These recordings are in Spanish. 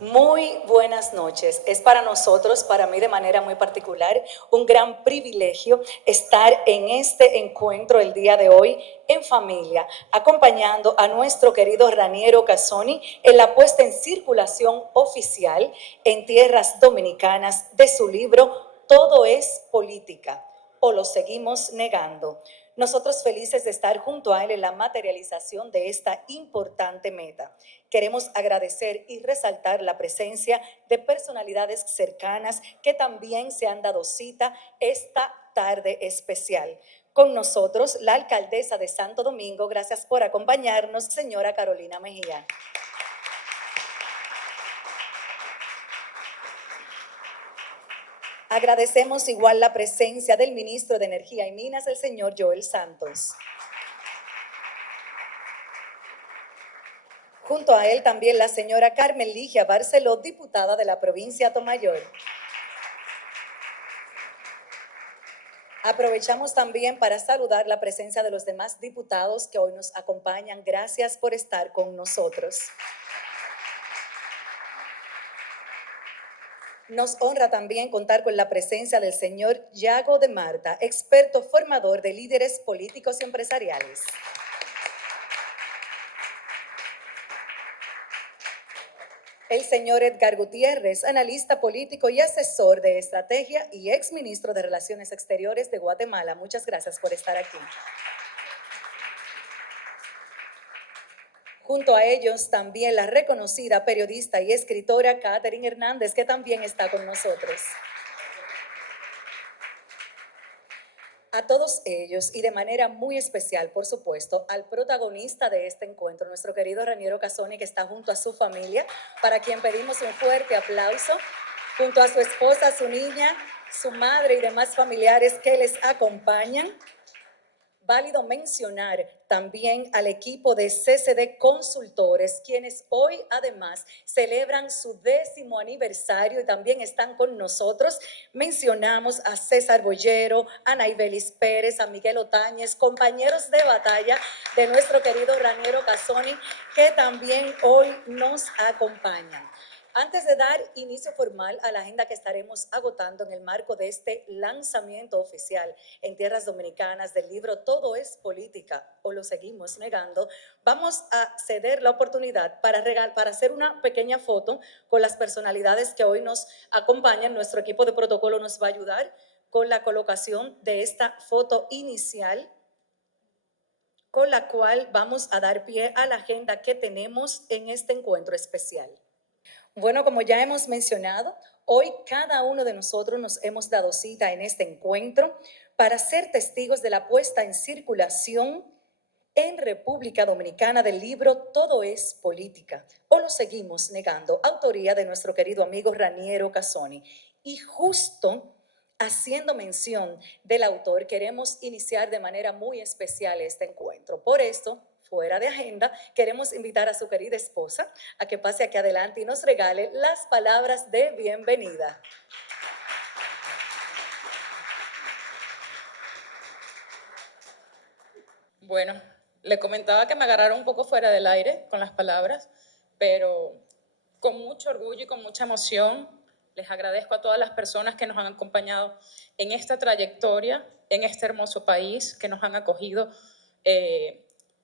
Muy buenas noches. Es para nosotros, para mí de manera muy particular, un gran privilegio estar en este encuentro el día de hoy en familia, acompañando a nuestro querido Raniero Casoni en la puesta en circulación oficial en tierras dominicanas de su libro Todo es política, o lo seguimos negando. Nosotros felices de estar junto a él en la materialización de esta importante meta. Queremos agradecer y resaltar la presencia de personalidades cercanas que también se han dado cita esta tarde especial. Con nosotros, la alcaldesa de Santo Domingo. Gracias por acompañarnos, señora Carolina Mejía. Agradecemos igual la presencia del ministro de Energía y Minas, el señor Joel Santos. Junto a él también la señora Carmen Ligia Barceló, diputada de la provincia de Tomayor. Aprovechamos también para saludar la presencia de los demás diputados que hoy nos acompañan. Gracias por estar con nosotros. Nos honra también contar con la presencia del señor Yago de Marta, experto formador de líderes políticos y empresariales. El señor Edgar Gutiérrez, analista político y asesor de estrategia y exministro de Relaciones Exteriores de Guatemala. Muchas gracias por estar aquí. Junto a ellos también la reconocida periodista y escritora Catherine Hernández, que también está con nosotros. A todos ellos y de manera muy especial, por supuesto, al protagonista de este encuentro, nuestro querido Raniero Casoni, que está junto a su familia, para quien pedimos un fuerte aplauso, junto a su esposa, su niña, su madre y demás familiares que les acompañan. Válido mencionar también al equipo de CCD Consultores, quienes hoy además celebran su 10º aniversario y también están con nosotros. Mencionamos a César Boyero, a Naibelis Pérez, a Miguel Otañez, compañeros de batalla de nuestro querido Raniero Casoni, que también hoy nos acompañan. Antes de dar inicio formal a la agenda que estaremos agotando en el marco de este lanzamiento oficial en tierras dominicanas del libro Todo es política o lo seguimos negando, vamos a ceder la oportunidad para hacer una pequeña foto con las personalidades que hoy nos acompañan. Nuestro equipo de protocolo nos va a ayudar con la colocación de esta foto inicial, con la cual vamos a dar pie a la agenda que tenemos en este encuentro especial. Bueno, como ya hemos mencionado, hoy cada uno de nosotros nos hemos dado cita en este encuentro para ser testigos de la puesta en circulación en República Dominicana del libro Todo es política, o lo seguimos negando, autoría de nuestro querido amigo Raniero Casoni. Y justo haciendo mención del autor, queremos iniciar de manera muy especial este encuentro. Por esto, fuera de agenda, queremos invitar a su querida esposa a que pase aquí adelante y nos regale las palabras de bienvenida. Bueno, le comentaba que me agarraron un poco fuera del aire con las palabras, pero con mucho orgullo y con mucha emoción les agradezco a todas las personas que nos han acompañado en esta trayectoria, en este hermoso país, que nos han acogido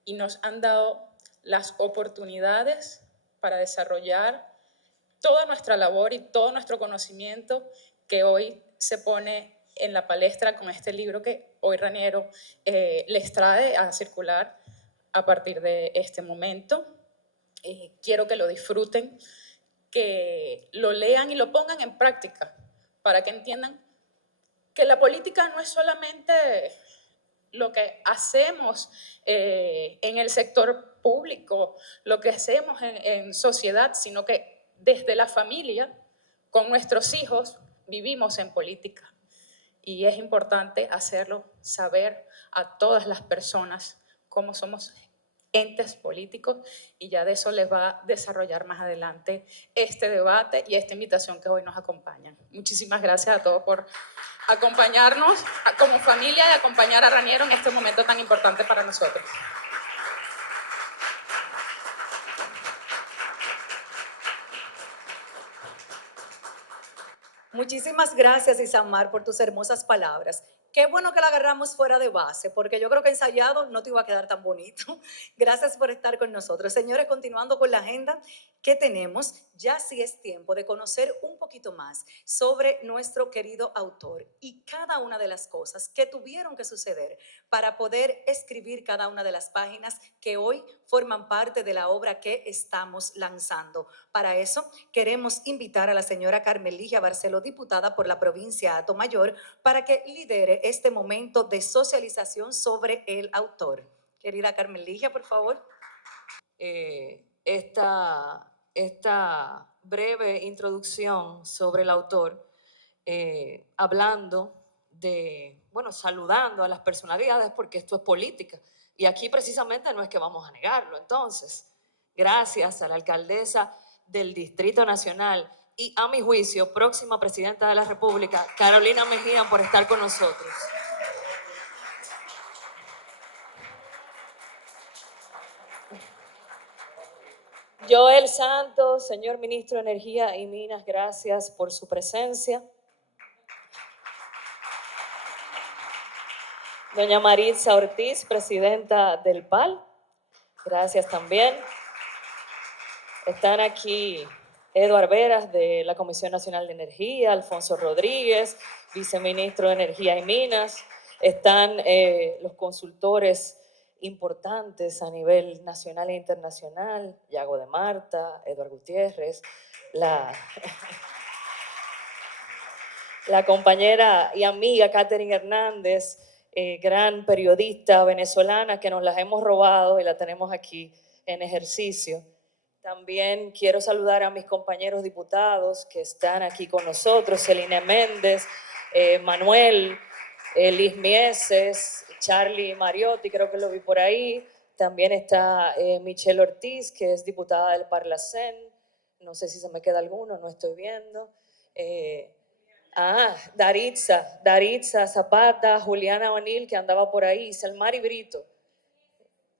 y nos han dado las oportunidades para desarrollar toda nuestra labor y todo nuestro conocimiento que hoy se pone en la palestra con este libro que hoy Raniero les trae a circular a partir de este momento. Quiero que lo disfruten, que lo lean y lo pongan en práctica para que entiendan que la política no es solamente lo que hacemos en el sector público, lo que hacemos en sociedad, sino que desde la familia, con nuestros hijos, vivimos en política. Y es importante hacerlo saber a todas las personas cómo somos entes políticos, y ya de eso les va a desarrollar más adelante este debate y esta invitación que hoy nos acompañan. Muchísimas gracias a todos por acompañarnos como familia y acompañar a Raniero en este momento tan importante para nosotros. Muchísimas gracias, Isamar, por tus hermosas palabras. Qué bueno que la agarramos fuera de base, porque yo creo que ensayado no te iba a quedar tan bonito. Gracias por estar con nosotros. Señores, continuando con la agenda que tenemos, ya sí es tiempo de conocer un poquito más sobre nuestro querido autor y cada una de las cosas que tuvieron que suceder para poder escribir cada una de las páginas que hoy forman parte de la obra que estamos lanzando. Para eso, queremos invitar a la señora Carmeligia Barceló, diputada por la provincia de Atomayor, para que lidere este momento de socialización sobre el autor. Querida Carmeligia, por favor. Esta breve introducción sobre el autor, hablando de, bueno, saludando a las personalidades, porque esto es política. Y aquí precisamente no es que vamos a negarlo. Entonces, gracias a la alcaldesa del Distrito Nacional y, a mi juicio, próxima presidenta de la República, Carolina Mejía, por estar con nosotros. Joel Santos, señor ministro de Energía y Minas, gracias por su presencia. Doña Maritza Ortiz, presidenta del PAL, gracias también. Están aquí Eduard Veras, de la Comisión Nacional de Energía, Alfonso Rodríguez, viceministro de Energía y Minas. Están los consultores importantes a nivel nacional e internacional, Yago de Marta, Eduard Gutiérrez, la compañera y amiga Catherine Hernández, gran periodista venezolana que nos las hemos robado y la tenemos aquí en ejercicio. También quiero saludar a mis compañeros diputados que están aquí con nosotros, Celine Méndez, Manuel, Liz Mieses, Charlie Mariotti, creo que lo vi por ahí. También está Michelle Ortiz, que es diputada del Parlacén. No sé si se me queda alguno, no estoy viendo. Daritza Zapata, Juliana O'Neill, que andaba por ahí, Salmari Brito,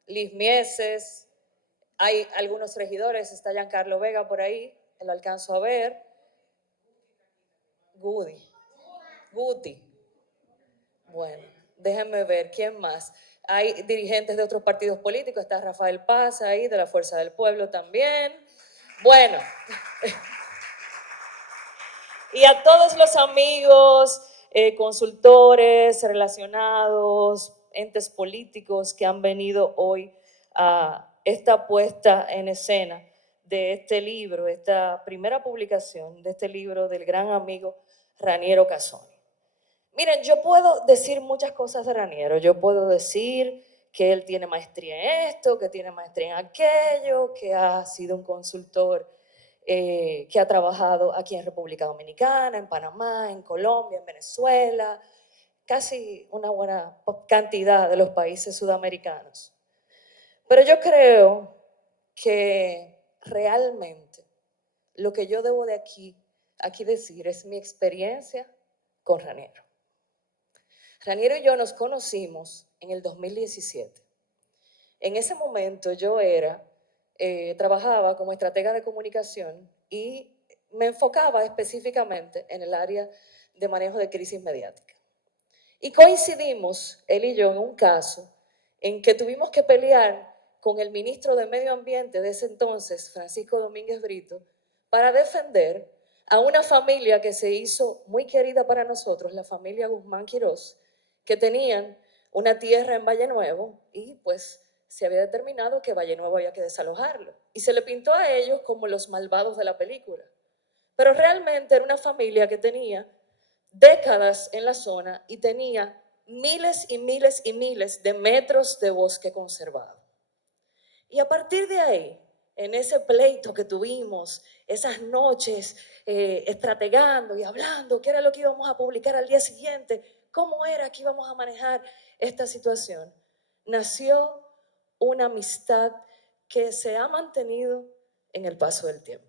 Liz Mieses, hay algunos regidores, está Giancarlo Vega por ahí, lo alcanzo a ver, Guti. Bueno, déjenme ver, ¿quién más? Hay dirigentes de otros partidos políticos, está Rafael Paz ahí, de la Fuerza del Pueblo también. Bueno, y a todos los amigos, consultores, relacionados, entes políticos que han venido hoy a esta puesta en escena de este libro, esta primera publicación de este libro del gran amigo Raniero Casoni. Miren, yo puedo decir muchas cosas de Raniero. Yo puedo decir que él tiene maestría en esto, que tiene maestría en aquello, que ha sido un consultor que ha trabajado aquí en República Dominicana, en Panamá, en Colombia, en Venezuela, casi una buena cantidad de los países sudamericanos. Pero yo creo que realmente lo que yo debo de aquí decir es mi experiencia con Raniero. Raniero y yo nos conocimos en el 2017. En ese momento yo trabajaba como estratega de comunicación y me enfocaba específicamente en el área de manejo de crisis mediática. Y coincidimos, él y yo, en un caso en que tuvimos que pelear con el ministro de Medio Ambiente de ese entonces, Francisco Domínguez Brito, para defender a una familia que se hizo muy querida para nosotros, la familia Guzmán Quirós, que tenían una tierra en Valle Nuevo y pues se había determinado que Valle Nuevo había que desalojarlo. Y se le pintó a ellos como los malvados de la película. Pero realmente era una familia que tenía décadas en la zona y tenía miles y miles y miles de metros de bosque conservado. Y a partir de ahí, en ese pleito que tuvimos, esas noches estrategando y hablando, qué era lo que íbamos a publicar al día siguiente, cómo era que íbamos a manejar esta situación, nació una amistad que se ha mantenido en el paso del tiempo.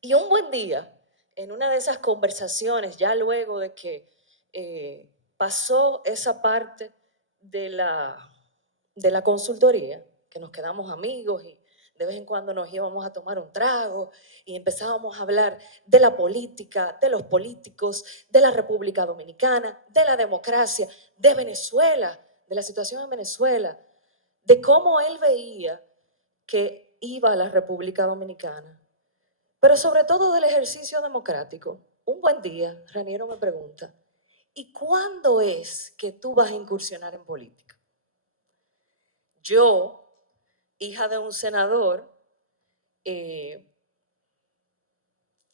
Y un buen día, en una de esas conversaciones, ya luego de que pasó esa parte de la consultoría, que nos quedamos amigos y de vez en cuando nos íbamos a tomar un trago y empezábamos a hablar de la política, de los políticos, de la República Dominicana, de la democracia, de Venezuela, de la situación en Venezuela, de cómo él veía que iba a la República Dominicana, pero sobre todo del ejercicio democrático. Un buen día, Raniero me pregunta, ¿y cuándo es que tú vas a incursionar en política? Yo, hija de un senador, en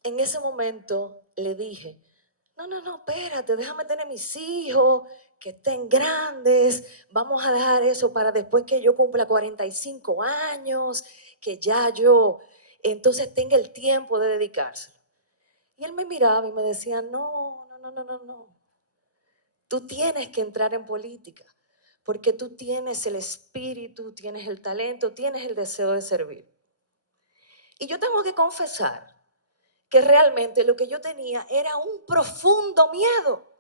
ese momento le dije, no, espérate, déjame tener mis hijos, que estén grandes, vamos a dejar eso para después que yo cumpla 45 años, que ya yo entonces tenga el tiempo de dedicárselo. Y él me miraba y me decía, no, tú tienes que entrar en política, porque tú tienes el espíritu, tienes el talento, tienes el deseo de servir. Y yo tengo que confesar que realmente lo que yo tenía era un profundo miedo,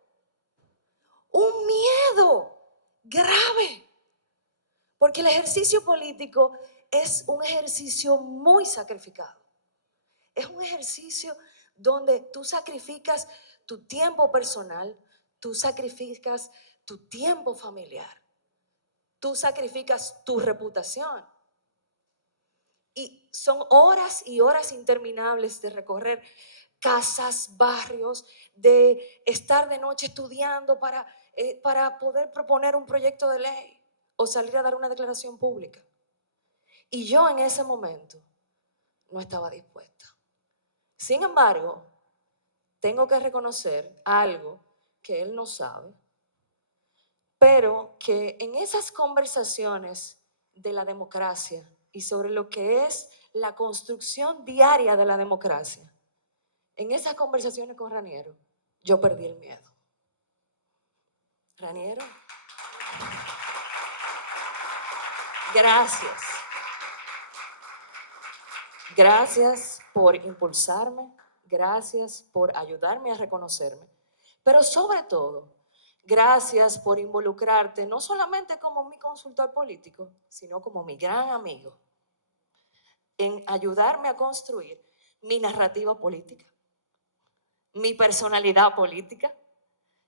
un miedo grave, porque el ejercicio político es un ejercicio muy sacrificado. Es un ejercicio donde tú sacrificas tu tiempo personal, tú sacrificas tu tiempo familiar, tú sacrificas tu reputación. Y son horas y horas interminables de recorrer casas, barrios, de estar de noche estudiando para poder proponer un proyecto de ley o salir a dar una declaración pública. Y yo en ese momento no estaba dispuesta. Sin embargo, tengo que reconocer algo que él no sabe, pero que en esas conversaciones de la democracia y sobre lo que es la construcción diaria de la democracia, en esas conversaciones con Raniero, yo perdí el miedo. Raniero, gracias. Gracias por impulsarme, gracias por ayudarme a reconocerme, pero sobre todo, gracias por involucrarte no solamente como mi consultor político, sino como mi gran amigo, en ayudarme a construir mi narrativa política, mi personalidad política,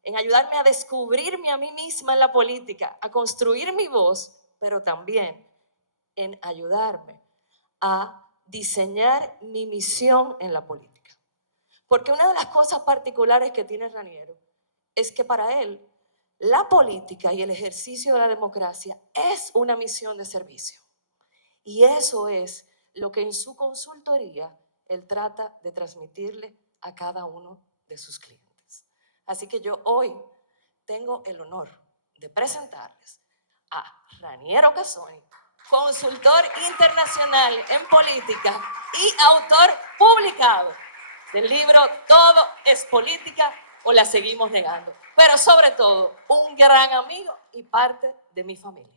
en ayudarme a descubrirme a mí misma en la política, a construir mi voz, pero también en ayudarme a diseñar mi misión en la política. Porque una de las cosas particulares que tiene Raniero es que para él la política y el ejercicio de la democracia es una misión de servicio. Y eso es lo que en su consultoría él trata de transmitirle a cada uno de sus clientes. Así que yo hoy tengo el honor de presentarles a Raniero Casoni, consultor internacional en política y autor publicado del libro Todo es política o la seguimos negando, pero sobre todo un gran amigo y parte de mi familia.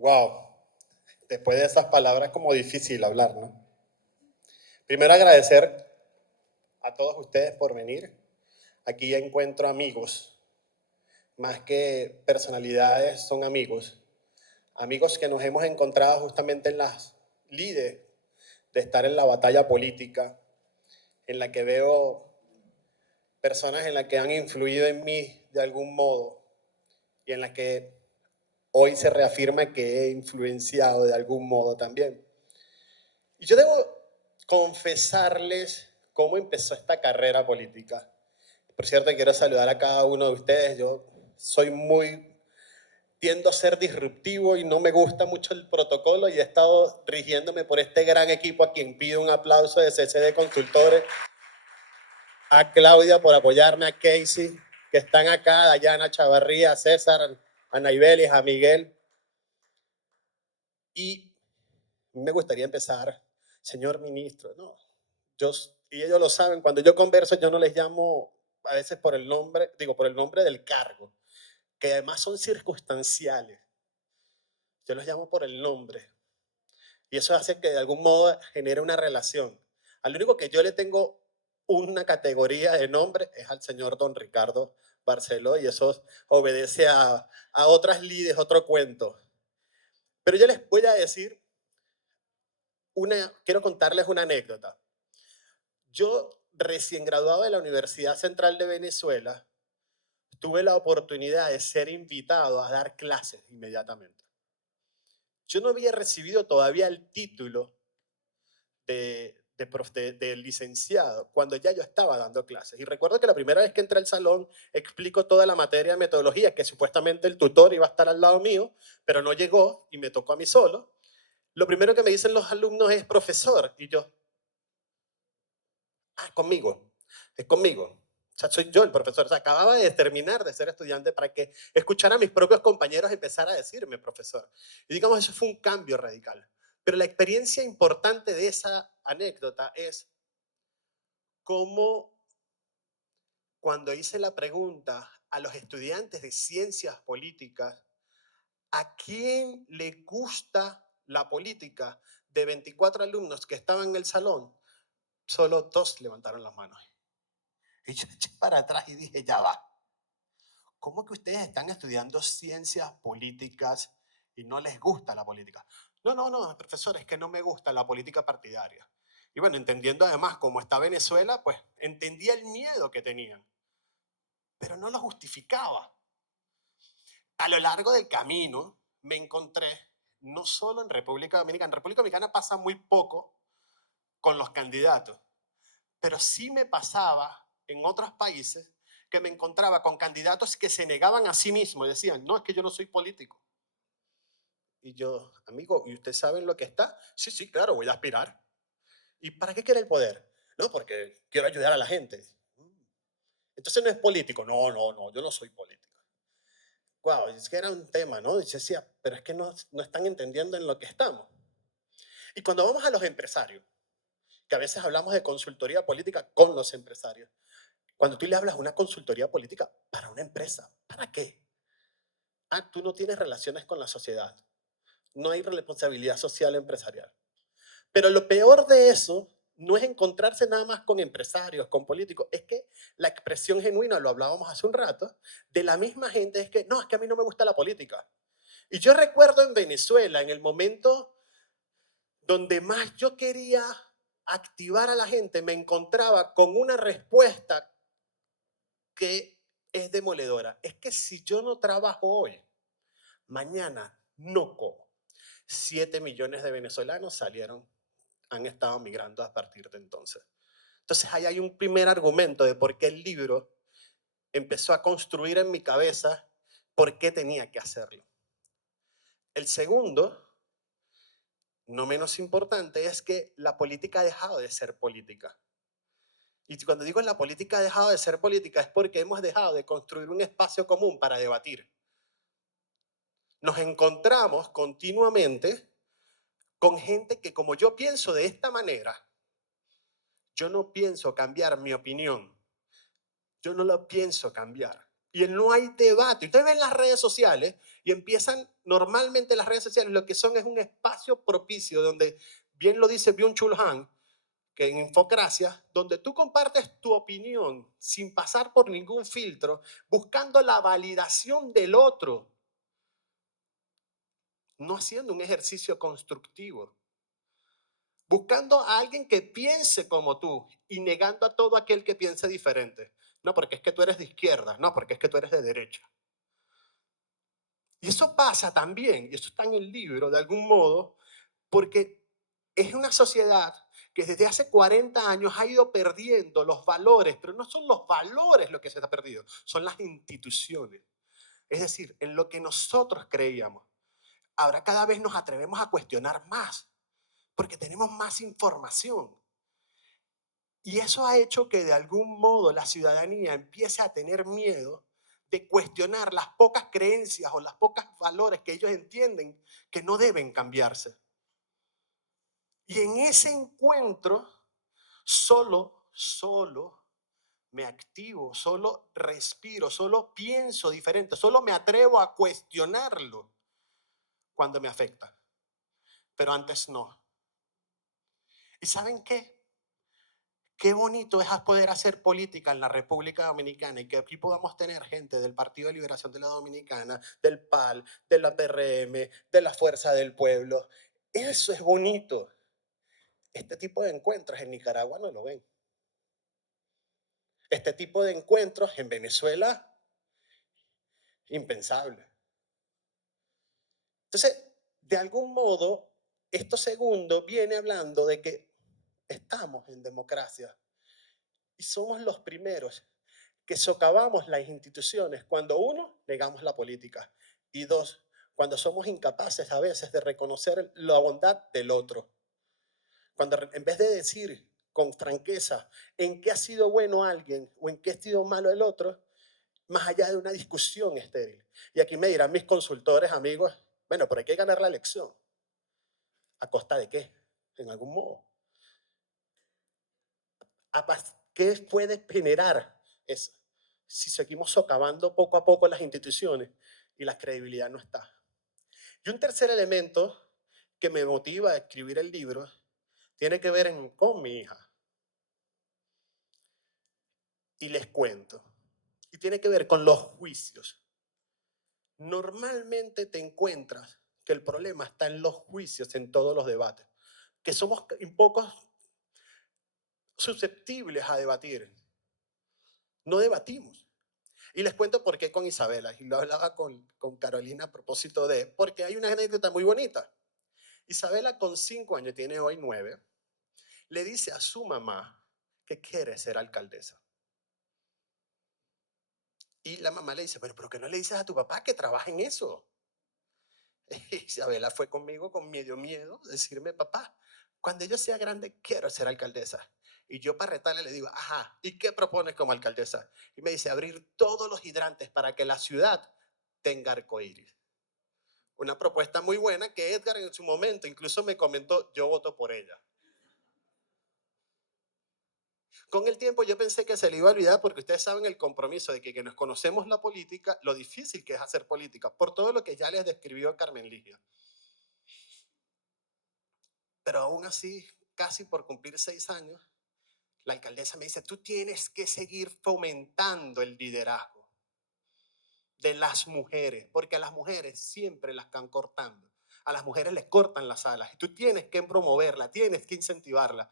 Wow, después de esas palabras como difícil hablar, ¿no? Primero agradecer a todos ustedes por venir. Aquí encuentro amigos, más que personalidades, son amigos. Amigos que nos hemos encontrado justamente en las lides de estar en la batalla política, en la que veo personas en las que han influido en mí de algún modo y en las que hoy se reafirma que he influenciado de algún modo también. Y yo debo confesarles cómo empezó esta carrera política. Por cierto, quiero saludar a cada uno de ustedes. Yo soy tiendo a ser disruptivo y no me gusta mucho el protocolo y he estado rigiéndome por este gran equipo a quien pido un aplauso de CCD Consultores, a Claudia por apoyarme, a Casey, que están acá, a Dayana Chavarría, a César, a Naibelis, a Miguel. Y me gustaría empezar, señor ministro, no, y ellos lo saben, cuando yo converso yo no les llamo a veces por el nombre, digo por el nombre del cargo, que además son circunstanciales. Yo los llamo por el nombre. Y eso hace que de algún modo genere una relación. Al único que yo le tengo una categoría de nombre es al señor don Ricardo Barceló, y eso obedece a otras lides, otro cuento. Pero yo les voy a decir quiero contarles una anécdota. Yo, recién graduado de la Universidad Central de Venezuela, tuve la oportunidad de ser invitado a dar clases inmediatamente. Yo no había recibido todavía el título de licenciado cuando ya yo estaba dando clases. Y recuerdo que la primera vez que entré al salón explico toda la materia de metodología, que supuestamente el tutor iba a estar al lado mío, pero no llegó y me tocó a mí solo. Lo primero que me dicen los alumnos es: profesor. Y yo, conmigo, es conmigo. O sea, soy yo el profesor. O sea, acababa de terminar de ser estudiante para que escuchara a mis propios compañeros empezar a decirme profesor. Y digamos, eso fue un cambio radical. Pero la experiencia importante de esa anécdota es cómo, cuando hice la pregunta a los estudiantes de ciencias políticas, ¿a quién le gusta la política? De 24 alumnos que estaban en el salón, solo 2 levantaron las manos. Y yo eché para atrás y dije, ya va. ¿Cómo que ustedes están estudiando ciencias políticas y no les gusta la política? No, no, no, profesor, es que no me gusta la política partidaria. Y bueno, entendiendo además cómo está Venezuela, pues entendía el miedo que tenían, pero no lo justificaba. A lo largo del camino me encontré, no solo en República Dominicana pasa muy poco con los candidatos, pero sí me pasaba en otros países que me encontraba con candidatos que se negaban a sí mismos y decían, no, es que yo no soy político. Y yo, amigo, ¿y usted sabe en lo que está? Sí, sí, claro, voy a aspirar. ¿Y para qué quiere el poder? No, porque quiero ayudar a la gente. Entonces no es político. No, no, no, yo no soy político. Wow, es que era un tema, ¿no? Y yo decía, pero es que no están entendiendo en lo que estamos. Y cuando vamos a los empresarios, que a veces hablamos de consultoría política con los empresarios, cuando tú le hablas una consultoría política para una empresa, ¿para qué? Tú no tienes relaciones con la sociedad. No hay responsabilidad social empresarial. Pero lo peor de eso no es encontrarse nada más con empresarios, con políticos, es que la expresión genuina, lo hablábamos hace un rato, de la misma gente es que, no, es que a mí no me gusta la política. Y yo recuerdo en Venezuela, en el momento donde más yo quería activar a la gente, me encontraba con una respuesta que es demoledora. Es que si yo no trabajo hoy, mañana no como. 7 millones de venezolanos han estado migrando a partir de entonces. Entonces ahí hay un primer argumento de por qué el libro empezó a construir en mi cabeza por qué tenía que hacerlo. El segundo, no menos importante, es que la política ha dejado de ser política. Y cuando digo la política ha dejado de ser política es porque hemos dejado de construir un espacio común para debatir. Nos encontramos continuamente con gente que, como yo pienso de esta manera, yo no pienso cambiar mi opinión. Yo no lo pienso cambiar. Y no hay debate. Ustedes ven las redes sociales y empiezan, normalmente las redes sociales lo que son es un espacio propicio donde, bien lo dice Byung-Chul Han, que en Infocracia, donde tú compartes tu opinión sin pasar por ningún filtro, buscando la validación del otro, no haciendo un ejercicio constructivo. Buscando a alguien que piense como tú y negando a todo aquel que piense diferente. No, porque es que tú eres de izquierda, no, porque es que tú eres de derecha. Y eso pasa también, y eso está en el libro de algún modo, porque es una sociedad que desde hace 40 años ha ido perdiendo los valores, pero no son los valores lo que se ha perdido, son las instituciones. Es decir, en lo que nosotros creíamos. Ahora cada vez nos atrevemos a cuestionar más, porque tenemos más información. Y eso ha hecho que de algún modo la ciudadanía empiece a tener miedo de cuestionar las pocas creencias o las pocas valores que ellos entienden que no deben cambiarse. Y en ese encuentro solo me activo, solo respiro, solo pienso diferente, solo me atrevo a cuestionarlo cuando me afecta. Pero antes no. ¿Y saben qué? Qué bonito es poder hacer política en la República Dominicana y que aquí podamos tener gente del Partido de Liberación de la Dominicana, del PAL, de la PRM, de la Fuerza del Pueblo. Eso es bonito. Este tipo de encuentros en Nicaragua no lo ven. Este tipo de encuentros en Venezuela, impensable. Entonces, de algún modo, esto segundo viene hablando de que estamos en democracia y somos los primeros que socavamos las instituciones cuando uno, negamos la política y dos, cuando somos incapaces a veces de reconocer la bondad del otro. Cuando en vez de decir con franqueza en qué ha sido bueno alguien o en qué ha sido malo el otro, más allá de una discusión estéril. Y aquí me dirán mis consultores, amigos, bueno, pero hay que ganar la elección. ¿A costa de qué? En algún modo. ¿Qué puede generar eso? Si seguimos socavando poco a poco las instituciones y la credibilidad no está. Y un tercer elemento que me motiva a escribir el libro tiene que ver con mi hija. Y les cuento. Y tiene que ver con los juicios. Normalmente te encuentras que el problema está en los juicios, en todos los debates, que somos un poco susceptibles a debatir. No debatimos. Y les cuento por qué con Isabela. Y lo hablaba con Carolina a propósito de, porque hay una anécdota muy bonita. Isabela con 5 años, tiene hoy 9, le dice a su mamá que quiere ser alcaldesa. Y la mamá le dice, pero ¿por qué no le dices a tu papá que trabaja en eso? Isabela fue conmigo con medio miedo, decirme, papá, cuando yo sea grande quiero ser alcaldesa. Y yo para retarle le digo, ajá, ¿y qué propones como alcaldesa? Y me dice, abrir todos los hidrantes para que la ciudad tenga arcoíris. Una propuesta muy buena que Edgar en su momento incluso me comentó, yo voto por ella. Con el tiempo yo pensé que se le iba a olvidar porque ustedes saben el compromiso de que nos conocemos la política, lo difícil que es hacer política, por todo lo que ya les describió Carmen Ligia. Pero aún así, casi por cumplir 6 años, la alcaldesa me dice, tú tienes que seguir fomentando el liderazgo de las mujeres, porque a las mujeres siempre las están cortando. A las mujeres les cortan las alas y tú tienes que promoverla, tienes que incentivarla.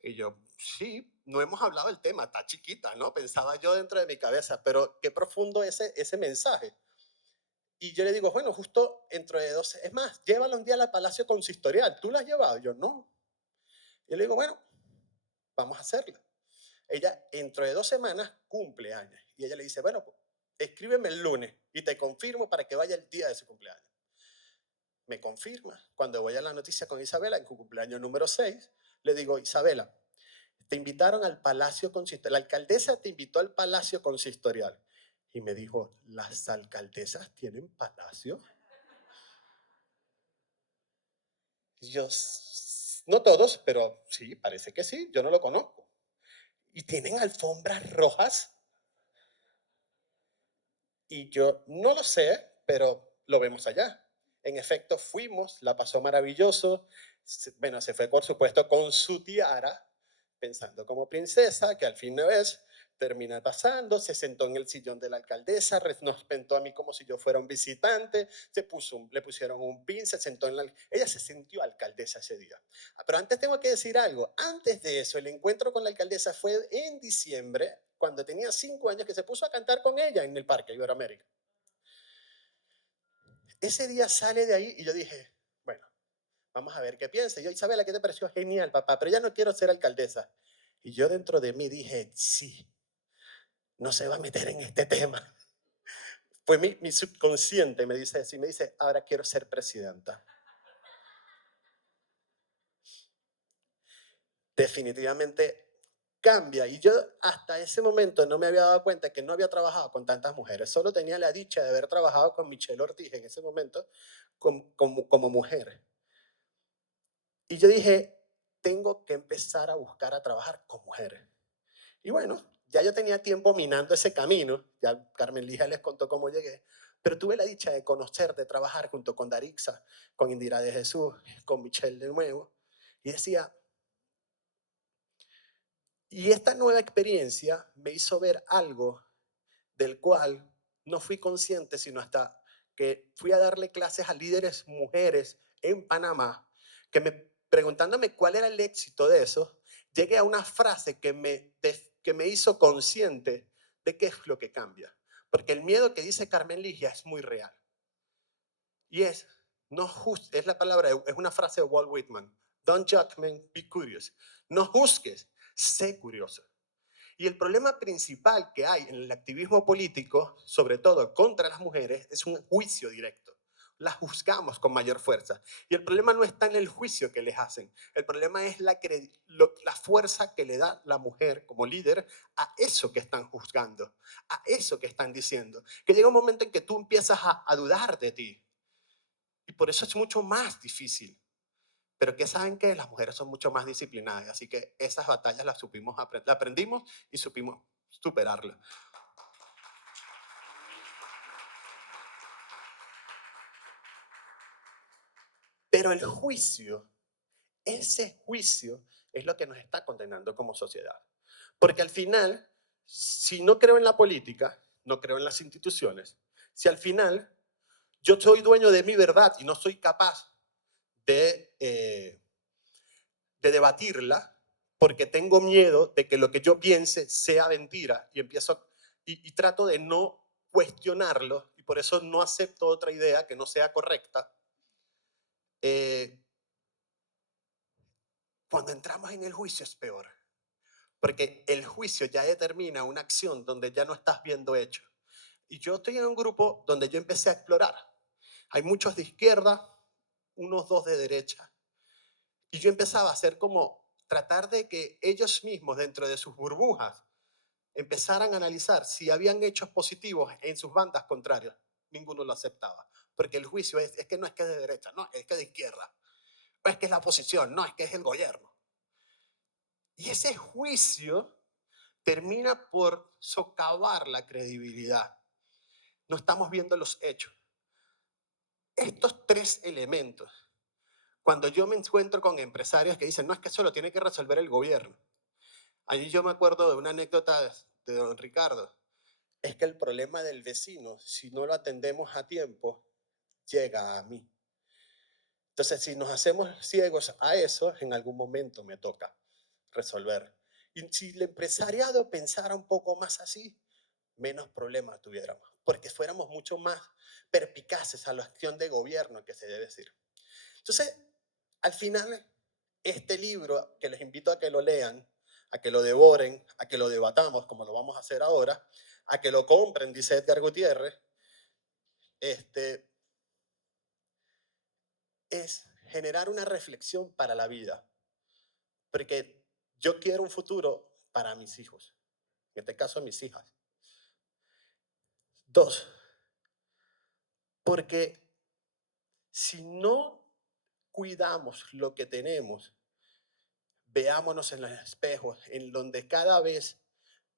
Y yo, sí, no hemos hablado del tema, está chiquita, ¿no? Pensaba yo dentro de mi cabeza, pero qué profundo ese mensaje. Y yo le digo, bueno, justo dentro de 12, es más, llévala un día al Palacio Consistorial. ¿Tú la has llevado? Yo, no. Yo le digo, bueno, vamos a hacerla. Ella, dentro de 2 semanas, cumple años. Y ella le dice, bueno, pues, escríbeme el lunes y te confirmo para que vaya el día de su cumpleaños. Me confirma. Cuando voy a la noticia con Isabela, en su cumpleaños número 6, le digo, Isabela, te invitaron al Palacio Consistorial. La alcaldesa te invitó al Palacio Consistorial. Y me dijo, ¿las alcaldesas tienen palacio? Y yo, no todos, pero sí, parece que sí, yo no lo conozco. ¿Y tienen alfombras rojas? Y yo no lo sé, pero lo vemos allá. En efecto, fuimos, la pasó maravilloso. Bueno, se fue, por supuesto, con su tiara, pensando como princesa, que al fin no es. Termina pasando, se sentó en el sillón de la alcaldesa, nos pintó a mí como si yo fuera un visitante, le pusieron un pin, se sentó en la... Ella se sintió alcaldesa ese día. Pero antes tengo que decir algo. Antes de eso, el encuentro con la alcaldesa fue en diciembre, cuando tenía 5 años, que se puso a cantar con ella en el Parque Iberoamérica. Ese día sale de ahí y yo dije, bueno, vamos a ver qué piensa. Y yo, Isabela, ¿qué te pareció? Genial, papá, pero ya no quiero ser alcaldesa. Y yo dentro de mí dije, sí, no se va a meter en este tema. Pues mi subconsciente me dice así, me dice, ahora quiero ser presidenta. Definitivamente cambia. Y yo hasta ese momento no me había dado cuenta que no había trabajado con tantas mujeres. Solo tenía la dicha de haber trabajado con Michelle Ortiz en ese momento como mujer. Y yo dije, tengo que empezar a buscar a trabajar con mujeres. Y bueno, ya yo tenía tiempo minando ese camino. Ya Carmen Lija les contó cómo llegué. Pero tuve la dicha de conocer, de trabajar junto con Darixa, con Indira de Jesús, con Michelle de nuevo. Y decía, Y esta nueva experiencia me hizo ver algo del cual no fui consciente sino hasta que fui a darle clases a líderes mujeres en Panamá, preguntándome cuál era el éxito de eso, llegué a una frase que me hizo consciente de qué es lo que cambia. Porque el miedo que dice Carmen Ligia es muy real. Y es la palabra, es una frase de Walt Whitman. Don't judge me, be curious. No juzgues, sé curioso. Y el problema principal que hay en el activismo político, sobre todo contra las mujeres, es un juicio directo. Las juzgamos con mayor fuerza. Y el problema no está en el juicio que les hacen. El problema es la fuerza que le da la mujer como líder a eso que están juzgando, a eso que están diciendo. Que llega un momento en que tú empiezas a dudar de ti. Y por eso es mucho más difícil. Pero que saben que las mujeres son mucho más disciplinadas, así que esas batallas las aprendimos y supimos superarlas. Pero ese juicio es lo que nos está condenando como sociedad. Porque al final, si no creo en la política, no creo en las instituciones, si al final yo soy dueño de mi verdad y no soy capaz de debatirla, porque tengo miedo de que lo que yo piense sea mentira y trato de no cuestionarlo y por eso no acepto otra idea que no sea correcta. Cuando entramos en el juicio es peor, porque el juicio ya determina una acción donde ya no estás viendo hecho. Y yo estoy en un grupo donde yo empecé a explorar. Hay muchos de izquierda, unos dos de derecha. Y yo empezaba a hacer como tratar de que ellos mismos dentro de sus burbujas empezaran a analizar si habían hechos positivos en sus bandas contrarias. Ninguno lo aceptaba, porque el juicio es que no es que es de derecha, no, es que es de izquierda, o es que es la oposición, no, es que es el gobierno. Y ese juicio termina por socavar la credibilidad. No estamos viendo los hechos. Estos tres elementos, cuando yo me encuentro con empresarios que dicen, no, es que eso lo tiene que resolver el gobierno. Allí yo me acuerdo de una anécdota de don Ricardo. Es que el problema del vecino, si no lo atendemos a tiempo, llega a mí. Entonces, si nos hacemos ciegos a eso, en algún momento me toca resolver. Y si el empresariado pensara un poco más así, menos problemas tuviéramos, porque fuéramos mucho más perpicaces a la acción de gobierno que se debe decir. Entonces, al final, este libro, que les invito a que lo lean, a que lo devoren, a que lo debatamos, como lo vamos a hacer ahora, a que lo compren, dice Edgar Gutiérrez, es generar una reflexión para la vida. Porque yo quiero un futuro para mis hijos, en este caso mis hijas. Dos, porque si no cuidamos lo que tenemos, veámonos en los espejos, en donde cada vez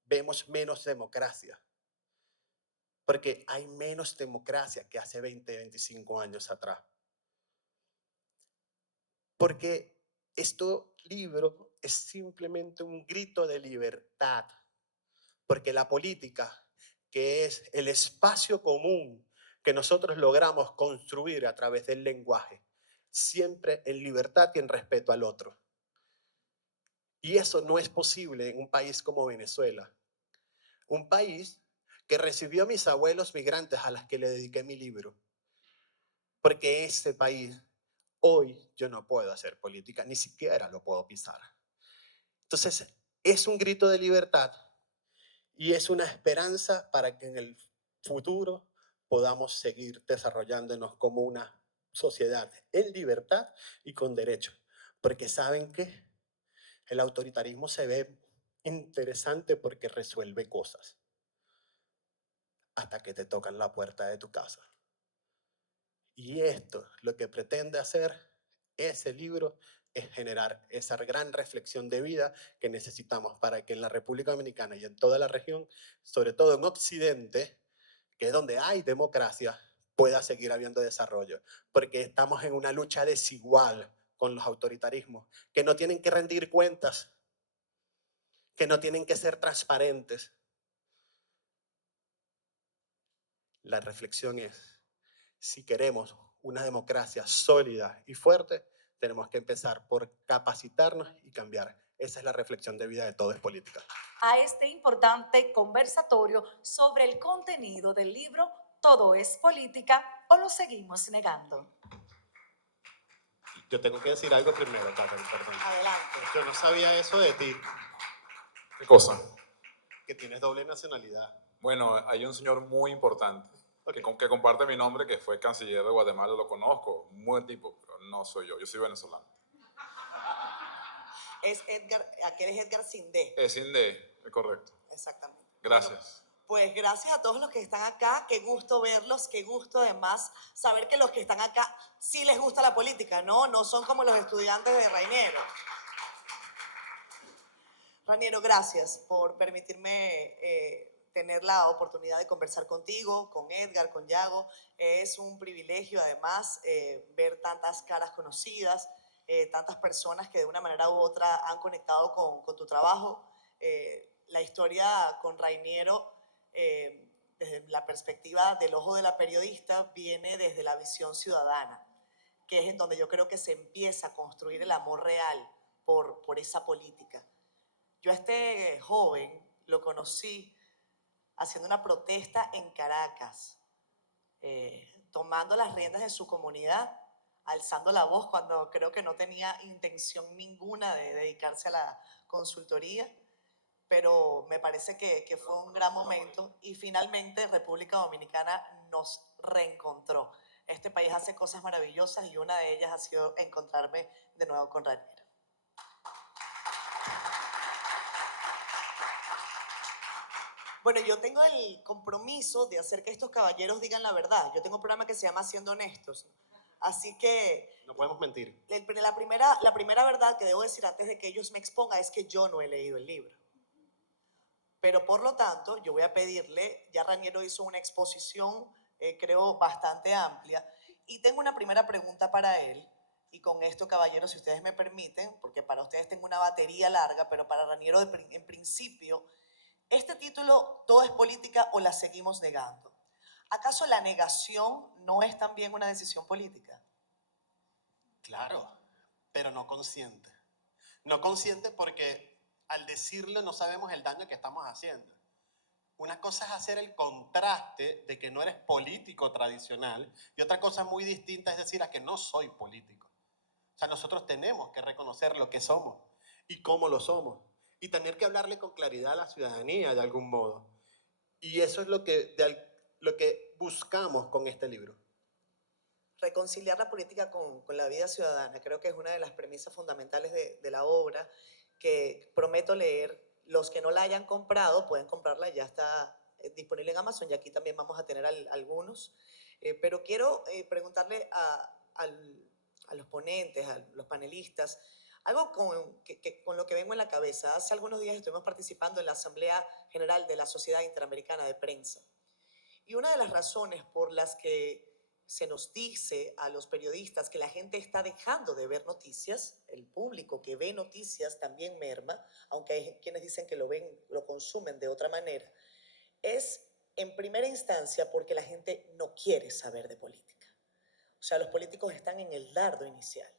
vemos menos democracia. Porque hay menos democracia que hace 20, 25 años atrás. Porque este libro es simplemente un grito de libertad. Porque la política, que es el espacio común que nosotros logramos construir a través del lenguaje, siempre en libertad y en respeto al otro. Y eso no es posible en un país como Venezuela. Un país que recibió a mis abuelos migrantes a los que le dediqué mi libro. Porque ese país, hoy yo no puedo hacer política, ni siquiera lo puedo pisar. Entonces, es un grito de libertad y es una esperanza para que en el futuro podamos seguir desarrollándonos como una sociedad en libertad y con derechos. Porque saben que el autoritarismo se ve interesante porque resuelve cosas hasta que te tocan la puerta de tu casa. Y esto, lo que pretende hacer ese libro, es generar esa gran reflexión de vida que necesitamos para que en la República Dominicana y en toda la región, sobre todo en Occidente, que es donde hay democracia, pueda seguir habiendo desarrollo. Porque estamos en una lucha desigual con los autoritarismos, que no tienen que rendir cuentas, que no tienen que ser transparentes. La reflexión es, si queremos una democracia sólida y fuerte, tenemos que empezar por capacitarnos y cambiar. Esa es la reflexión de vida de Todo es Política. A este importante conversatorio sobre el contenido del libro Todo es Política o lo seguimos negando. Yo tengo que decir algo primero, Karen, perdón. Adelante. Yo no sabía eso de ti, ¿Qué cosa? que tienes doble nacionalidad. Bueno, hay un señor muy importante que comparte mi nombre, que fue canciller de Guatemala, lo conozco, un buen tipo, pero no soy yo soy venezolano. Es Edgar, aquel es Edgar Sindé. Es Inde, es correcto. Exactamente. Gracias. Bueno, pues gracias a todos los que están acá, qué gusto verlos, qué gusto además saber que los que están acá sí les gusta la política, no son como los estudiantes de Rainiero. Rainiero, gracias por permitirme tener la oportunidad de conversar contigo, con Edgar, con Yago. Es un privilegio además ver tantas caras conocidas, tantas personas que de una manera u otra han conectado con tu trabajo. La historia con Rainiero, desde la perspectiva del ojo de la periodista, viene desde la visión ciudadana, que es en donde yo creo que se empieza a construir el amor real por esa política. Yo a este joven lo conocí haciendo una protesta en Caracas, tomando las riendas de su comunidad, alzando la voz cuando creo que no tenía intención ninguna de dedicarse a la consultoría, pero me parece que fue un gran momento y finalmente República Dominicana nos reencontró. Este país hace cosas maravillosas y una de ellas ha sido encontrarme de nuevo con Rainiero. Bueno, yo tengo el compromiso de hacer que estos caballeros digan la verdad. Yo tengo un programa que se llama Siendo Honestos. Así que No podemos mentir. la primera verdad que debo decir antes de que ellos me expongan es que yo no he leído el libro. Pero por lo tanto, yo voy a pedirle, ya Rainiero hizo una exposición, creo, bastante amplia, y tengo una primera pregunta para él. Y con esto, caballeros, si ustedes me permiten, porque para ustedes tengo una batería larga, pero para Rainiero en principio, este título, ¿todo es política o la seguimos negando? ¿Acaso la negación no es también una decisión política? Claro, pero no consciente. No consciente porque al decirlo no sabemos el daño que estamos haciendo. Una cosa es hacer el contraste de que no eres político tradicional y otra cosa muy distinta es decir a que no soy político. O sea, nosotros tenemos que reconocer lo que somos y cómo lo somos y tener que hablarle con claridad a la ciudadanía de algún modo. Y eso es lo que buscamos con este libro. Reconciliar la política con la vida ciudadana. Creo que es una de las premisas fundamentales de la obra que prometo leer. Los que no la hayan comprado pueden comprarla, ya está disponible en Amazon y aquí también vamos a tener algunos. Pero quiero preguntarle a los ponentes, a los panelistas, algo con lo que vengo en la cabeza. Hace algunos días estuvimos participando en la Asamblea General de la Sociedad Interamericana de Prensa. Y una de las razones por las que se nos dice a los periodistas que la gente está dejando de ver noticias, el público que ve noticias también merma, aunque hay quienes dicen que lo ven, lo consumen de otra manera, es en primera instancia porque la gente no quiere saber de política. O sea, los políticos están en el dardo inicial.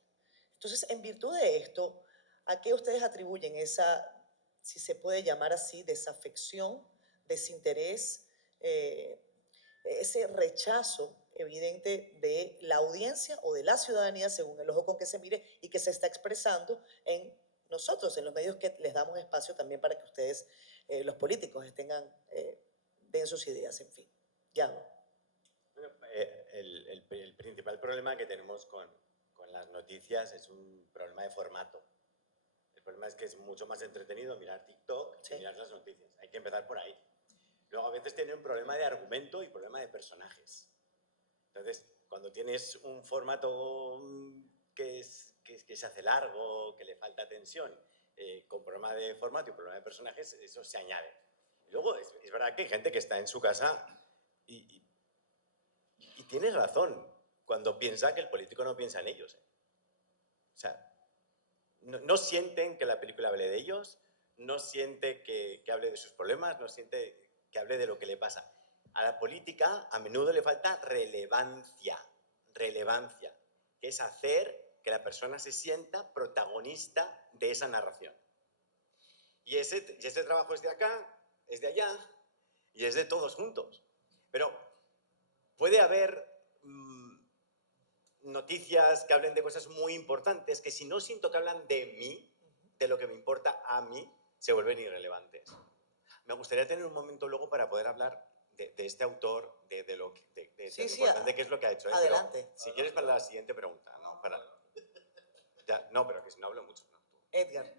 Entonces, en virtud de esto, ¿a qué ustedes atribuyen esa, si se puede llamar así, desafección, desinterés, ese rechazo evidente de la audiencia o de la ciudadanía, según el ojo con que se mire, y que se está expresando en nosotros, en los medios que les damos espacio también para que ustedes, los políticos, den sus ideas, en fin? Yago. Bueno, el principal problema que tenemos con las noticias es un problema de formato. El problema es que es mucho más entretenido mirar TikTok que mirar las noticias. Hay que empezar por ahí. Luego a veces tiene un problema de argumento y problema de personajes. Entonces, cuando tienes un formato que se hace largo, que le falta tensión, con problema de formato y problema de personajes, eso se añade. Y luego es verdad que hay gente que está en su casa y tienes razón cuando piensa que el político no piensa en ellos. O sea, no sienten que la película hable de ellos, no siente que hable de sus problemas, no siente que hable de lo que le pasa. A la política a menudo le falta relevancia, que es hacer que la persona se sienta protagonista de esa narración. Y ese trabajo es de acá, es de allá y es de todos juntos. Pero puede haber noticias que hablen de cosas muy importantes que si no siento que hablan de mí, de lo que me importa a mí, se vuelven irrelevantes. Me gustaría tener un momento luego para poder hablar de este autor, de lo importante que es lo que ha hecho. Adelante. Pero, si quieres para la siguiente pregunta. No, pero que si no hablo mucho. No. Edgar,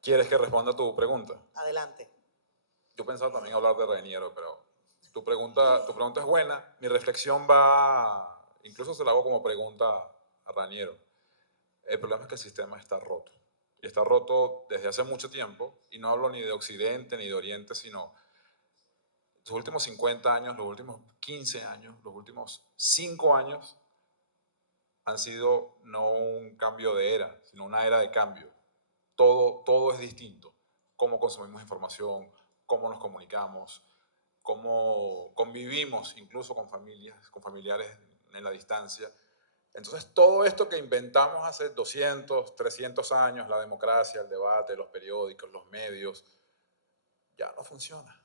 ¿Quieres que responda a tu pregunta? adelante. Yo pensaba también hablar de Raniero, pero tu pregunta es buena. Mi reflexión va, incluso se la hago como pregunta a Raniero. El problema es que el sistema está roto. Y está roto desde hace mucho tiempo, y no hablo ni de Occidente ni de Oriente, sino los últimos 50 años, los últimos 15 años, los últimos 5 años han sido no un cambio de era, sino una era de cambio. Todo es distinto. Cómo consumimos información, cómo nos comunicamos, cómo convivimos incluso con familiares en la distancia. Entonces, todo esto que inventamos hace 200, 300 años, la democracia, el debate, los periódicos, los medios, ya no funciona,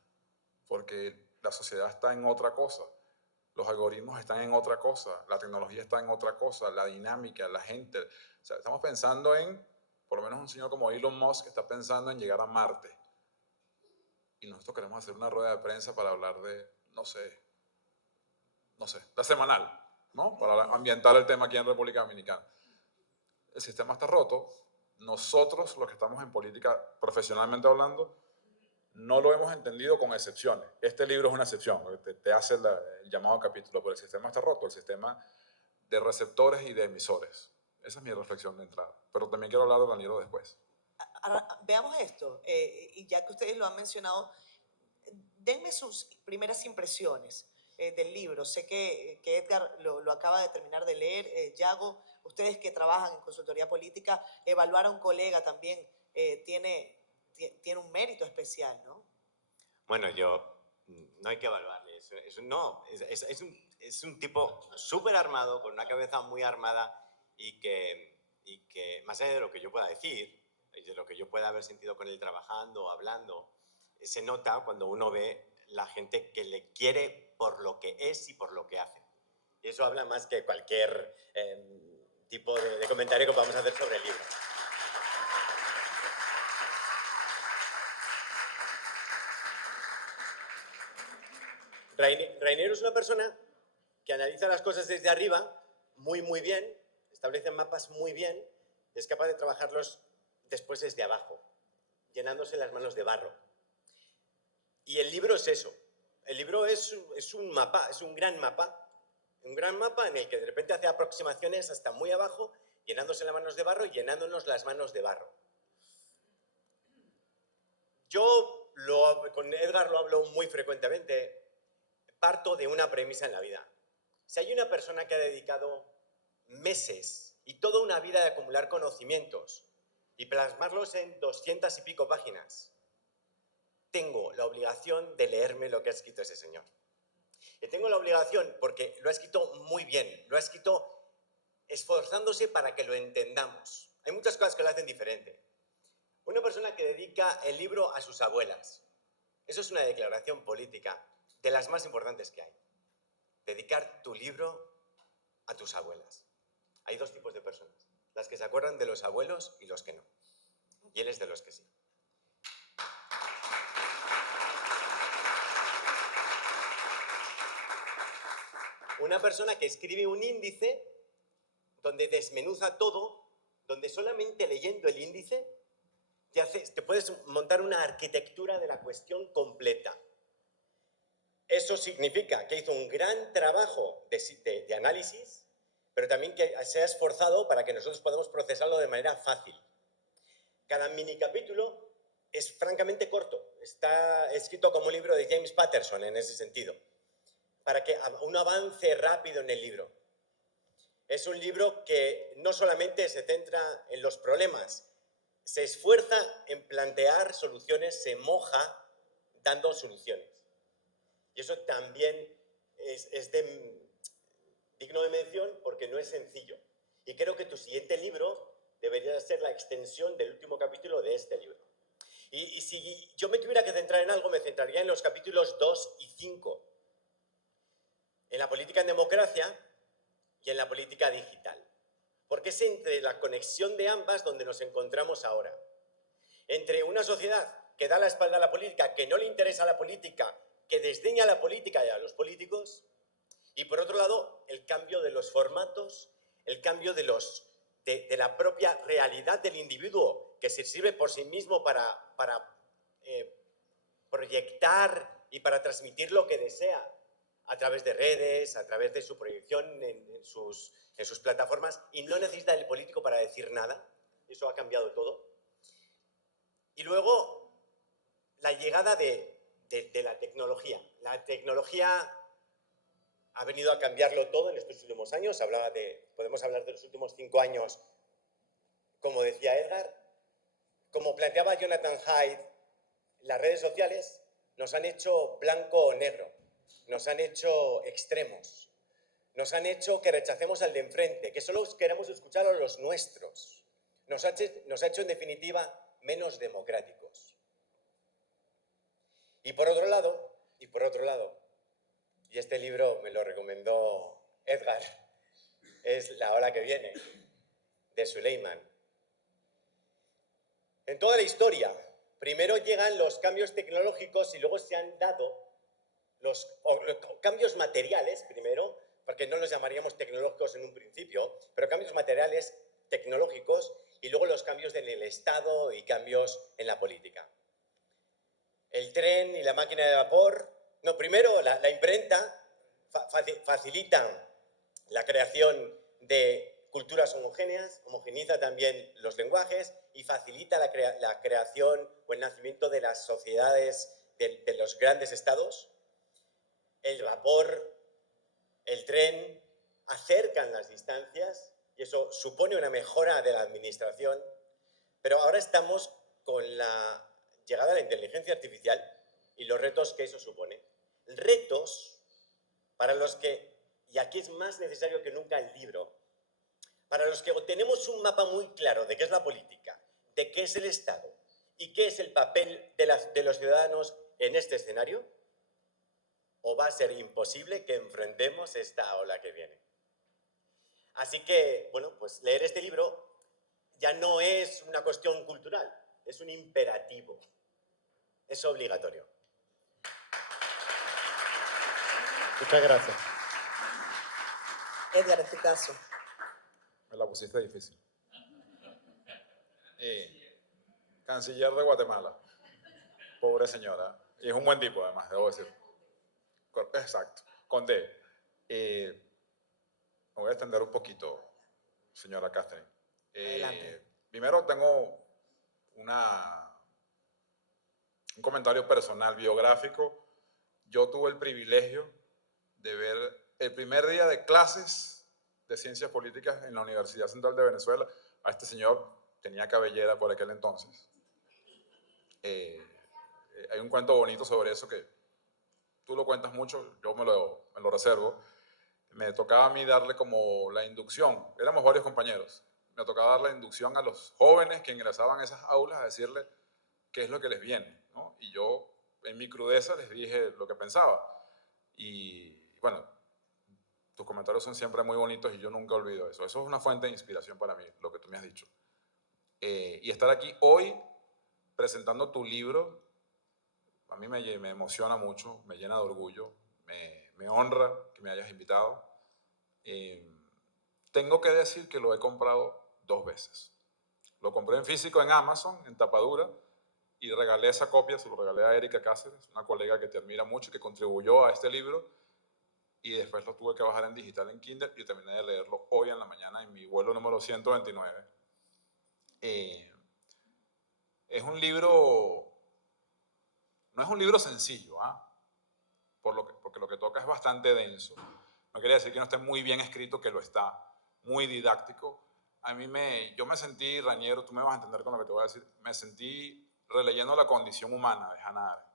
porque la sociedad está en otra cosa. Los algoritmos están en otra cosa, la tecnología está en otra cosa, la dinámica, la gente. O sea, estamos pensando en, por lo menos un señor como Elon Musk está pensando en llegar a Marte. Y nosotros queremos hacer una rueda de prensa para hablar de, no sé, la semanal, ¿no? Para ambientar el tema aquí en República Dominicana. El sistema está roto. Nosotros, los que estamos en política profesionalmente hablando, no lo hemos entendido con excepciones. Este libro es una excepción, te hace el llamado capítulo, pero el sistema está roto, el sistema de receptores y de emisores. Esa es mi reflexión de entrada. Pero también quiero hablar de Raniero después. Ahora, veamos esto, y ya que ustedes lo han mencionado, denme sus primeras impresiones del libro. Sé que Edgar lo acaba de terminar de leer. Yago, ustedes que trabajan en consultoría política, evaluar a un colega también tiene un mérito especial, ¿no? Bueno, no hay que evaluarle. Es un tipo súper armado, con una cabeza muy armada y que, más allá de lo que yo pueda decir, y de lo que yo pueda haber sentido con él trabajando o hablando, se nota cuando uno ve la gente que le quiere por lo que es y por lo que hace. Y eso habla más que cualquier tipo de comentario que podamos hacer sobre el libro. Raniero es una persona que analiza las cosas desde arriba muy bien, establece mapas muy bien, es capaz de trabajarlos después desde abajo, llenándose las manos de barro. Y el libro es eso. El libro es un mapa, es un gran mapa en el que de repente hace aproximaciones hasta muy abajo, llenándose las manos de barro y llenándonos las manos de barro. Yo con Edgar lo hablo muy frecuentemente. Parto de una premisa en la vida. Si hay una persona que ha dedicado meses y toda una vida de acumular conocimientos y plasmarlos en 200 y pico páginas, tengo la obligación de leerme lo que ha escrito ese señor. Y tengo la obligación porque lo ha escrito muy bien, lo ha escrito esforzándose para que lo entendamos. Hay muchas cosas que lo hacen diferente. Una persona que dedica el libro a sus abuelas. Eso es una declaración política de las más importantes que hay. Dedicar tu libro a tus abuelas. Hay dos tipos de personas. Las que se acuerdan de los abuelos y los que no. Y él es de los que sí. Una persona que escribe un índice donde desmenuza todo, donde solamente leyendo el índice te puedes montar una arquitectura de la cuestión completa. Eso significa que hizo un gran trabajo de análisis, pero también que se ha esforzado para que nosotros podamos procesarlo de manera fácil. Cada mini capítulo es francamente corto. Está escrito como un libro de James Patterson en ese sentido, para que uno avance rápido en el libro. Es un libro que no solamente se centra en los problemas, se esfuerza en plantear soluciones, se moja dando soluciones. Y eso también es digno de mención porque no es sencillo. Y creo que tu siguiente libro debería ser la extensión del último capítulo de este libro. Y si yo me tuviera que centrar en algo, me centraría en los capítulos 2 y 5. En la política en democracia y en la política digital. Porque es entre la conexión de ambas donde nos encontramos ahora. Entre una sociedad que da la espalda a la política, que no le interesa la política, que desdeña a la política y a los políticos, y por otro lado, el cambio de los formatos, el cambio de la propia realidad del individuo, que se sirve por sí mismo para proyectar y para transmitir lo que desea a través de redes, a través de su proyección en sus plataformas, y no necesita el político para decir nada. Eso ha cambiado todo. Y luego, la llegada de la tecnología. La tecnología ha venido a cambiarlo todo en estos últimos años. Podemos hablar de los últimos 5 años, como decía Edgar. Como planteaba Jonathan Haidt, las redes sociales nos han hecho blanco o negro, nos han hecho extremos, nos han hecho que rechacemos al de enfrente, que solo queramos escuchar a los nuestros. Nos ha hecho, en definitiva, menos democráticos. Y por otro lado, y este libro me lo recomendó Edgar, es La ola que viene, de Suleiman. En toda la historia, primero llegan los cambios tecnológicos y luego se han dado los cambios materiales, primero, porque no los llamaríamos tecnológicos en un principio, pero cambios materiales tecnológicos y luego los cambios en el Estado y cambios en la política. El tren y la máquina de vapor. No, primero la imprenta facilita la creación de culturas homogéneas, homogeniza también los lenguajes y facilita la creación o el nacimiento de las sociedades de los grandes estados. El vapor, el tren acercan las distancias y eso supone una mejora de la administración, pero ahora estamos con la llegada de la inteligencia artificial y los retos que eso supone. Retos para los que, y aquí es más necesario que nunca el libro, para los que tenemos un mapa muy claro de qué es la política, de qué es el Estado y qué es el papel de los ciudadanos en este escenario, o va a ser imposible que enfrentemos esta ola que viene. Así que, bueno, pues leer este libro ya no es una cuestión cultural, es un imperativo, es obligatorio. Muchas gracias. Edgar, en tu caso. Me la pusiste difícil. Canciller de Guatemala. Pobre señora. Y es un buen tipo, además, debo decir. Exacto. Con D. Me voy a extender un poquito, señora Catherine. Adelante. Primero tengo un comentario personal, biográfico. Yo tuve el privilegio de ver el primer día de clases de Ciencias Políticas en la Universidad Central de Venezuela. A este señor tenía cabellera por aquel entonces. Hay un cuento bonito sobre eso que tú lo cuentas mucho, yo me lo reservo. Me tocaba a mí darle como la inducción, éramos varios compañeros, me tocaba dar la inducción a los jóvenes que ingresaban a esas aulas a decirle qué es lo que les viene, ¿no? Y yo, en mi crudeza, les dije lo que pensaba. Y bueno, tus comentarios son siempre muy bonitos y yo nunca olvido eso. Eso es una fuente de inspiración para mí, lo que tú me has dicho. Y estar aquí hoy presentando tu libro, a mí me emociona mucho, me llena de orgullo, me honra que me hayas invitado. Tengo que decir que lo he comprado 2 veces. Lo compré en físico en Amazon, en tapadura, y regalé esa copia, se lo regalé a Erika Cáceres, una colega que te admira mucho y que contribuyó a este libro, y después lo tuve que bajar en digital en Kindle y terminé de leerlo hoy en la mañana en mi vuelo número 129. Es un libro, no es un libro sencillo, porque lo que toca es bastante denso. No quiere decir que no esté muy bien escrito, que lo está, muy didáctico, yo me sentí, Raniero, tú me vas a entender con lo que te voy a decir, me sentí releyendo La condición humana de Hannah Arendt.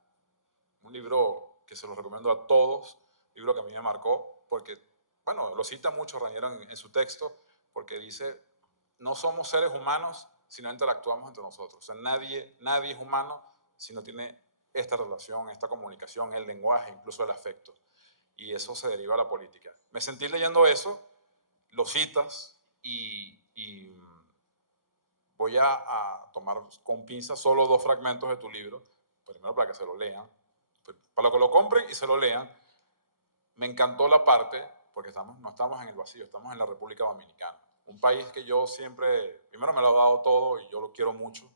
Un libro que se lo recomiendo a todos, un libro que a mí me marcó, porque, bueno, lo cita mucho Raniero en su texto, porque dice, no somos seres humanos si no interactuamos entre nosotros. O sea, nadie es humano si no tiene esta relación, esta comunicación, el lenguaje, incluso el afecto. Y eso se deriva a la política. Me sentí leyendo eso, lo citas y voy a tomar con pinzas solo 2 fragmentos de tu libro, primero para que se lo lean, para que lo compren y se lo lean. Me encantó la parte, porque no estamos en el vacío, estamos en la República Dominicana, un país que yo siempre, primero me lo ha dado todo y yo lo quiero mucho,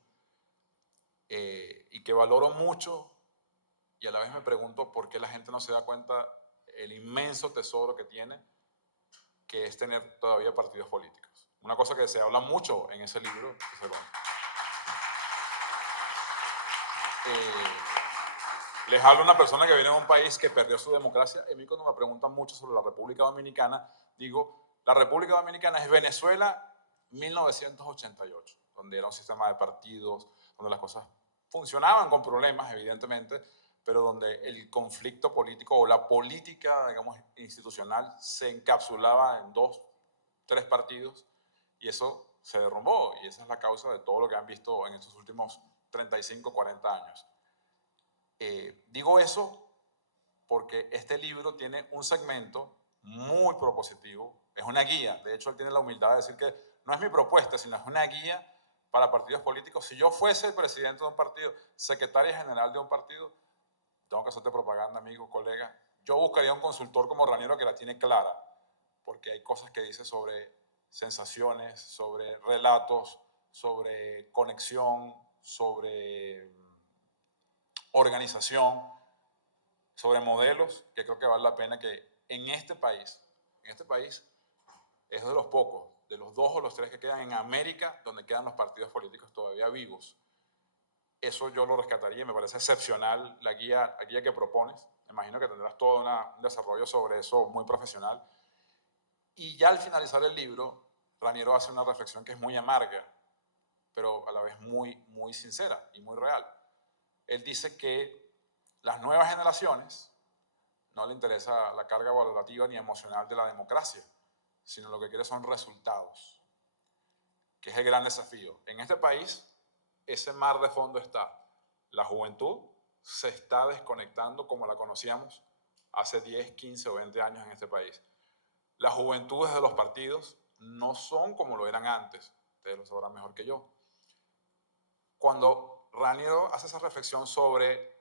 y que valoro mucho, y a la vez me pregunto por qué la gente no se da cuenta el inmenso tesoro que tiene, que es tener todavía partidos políticos. Una cosa que se habla mucho en ese libro, les hablo a una persona que viene de un país que perdió su democracia. Y a mí cuando me preguntan mucho sobre la República Dominicana, digo, la República Dominicana es Venezuela 1988, donde era un sistema de partidos, donde las cosas funcionaban con problemas, evidentemente, pero donde el conflicto político o la política, digamos, institucional se encapsulaba en 2, 3 partidos, y eso se derrumbó, y esa es la causa de todo lo que han visto en estos últimos 35, 40 años. Digo eso porque este libro tiene un segmento muy propositivo, es una guía, de hecho él tiene la humildad de decir que no es mi propuesta, sino es una guía para partidos políticos. Si yo fuese el presidente de un partido, secretario general de un partido, tengo que hacerte propaganda, amigo, colega, yo buscaría un consultor como Raniero que la tiene clara, porque hay cosas que dice sobre sensaciones, sobre relatos, sobre conexión, sobre organización, sobre modelos, que creo que vale la pena que en este país es de los pocos, de los 2 o los 3 que quedan en América, donde quedan los partidos políticos todavía vivos. Eso yo lo rescataría y me parece excepcional la guía que propones. Me imagino que tendrás todo un desarrollo sobre eso muy profesional. Y ya al finalizar el libro, Raniero hace una reflexión que es muy amarga, pero a la vez muy, muy sincera y muy real. Él dice que las nuevas generaciones no le interesa la carga valorativa ni emocional de la democracia, sino lo que quiere son resultados, que es el gran desafío. En este país, ese mar de fondo está. La juventud se está desconectando como la conocíamos hace 10, 15 o 20 años en este país. Las juventudes de los partidos no son como lo eran antes. Ustedes lo sabrán mejor que yo. Cuando Raniero hace esa reflexión sobre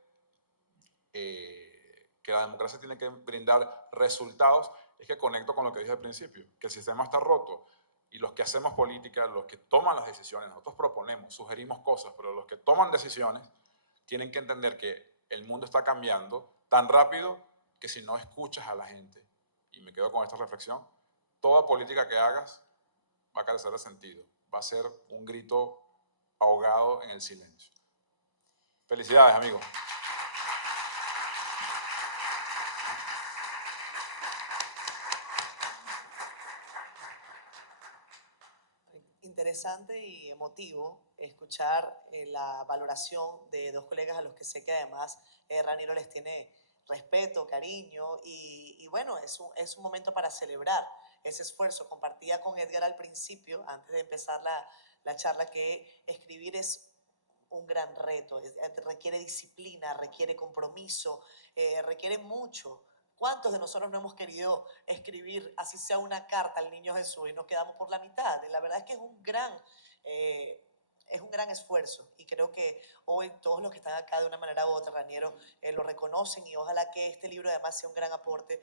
que la democracia tiene que brindar resultados, es que conecto con lo que dije al principio, que el sistema está roto y los que hacemos política, los que toman las decisiones, nosotros proponemos, sugerimos cosas, pero los que toman decisiones tienen que entender que el mundo está cambiando tan rápido que si no escuchas a la gente, y me quedo con esta reflexión, toda política que hagas va a carecer de sentido, va a ser un grito ahogado en el silencio. Felicidades, amigos. Interesante y emotivo escuchar la valoración de 2 colegas a los que sé que además Raniero les tiene respeto, cariño y bueno, es un momento para celebrar ese esfuerzo. Compartía con Edgar al principio, antes de empezar la charla, que escribir es un gran reto, requiere disciplina, requiere compromiso, requiere mucho. ¿Cuántos de nosotros no hemos querido escribir, así sea una carta al niño Jesús, y nos quedamos por la mitad? La verdad es que es un gran esfuerzo, y creo que hoy todos los que están acá de una manera u otra, Raniero, lo reconocen, y ojalá que este libro además sea un gran aporte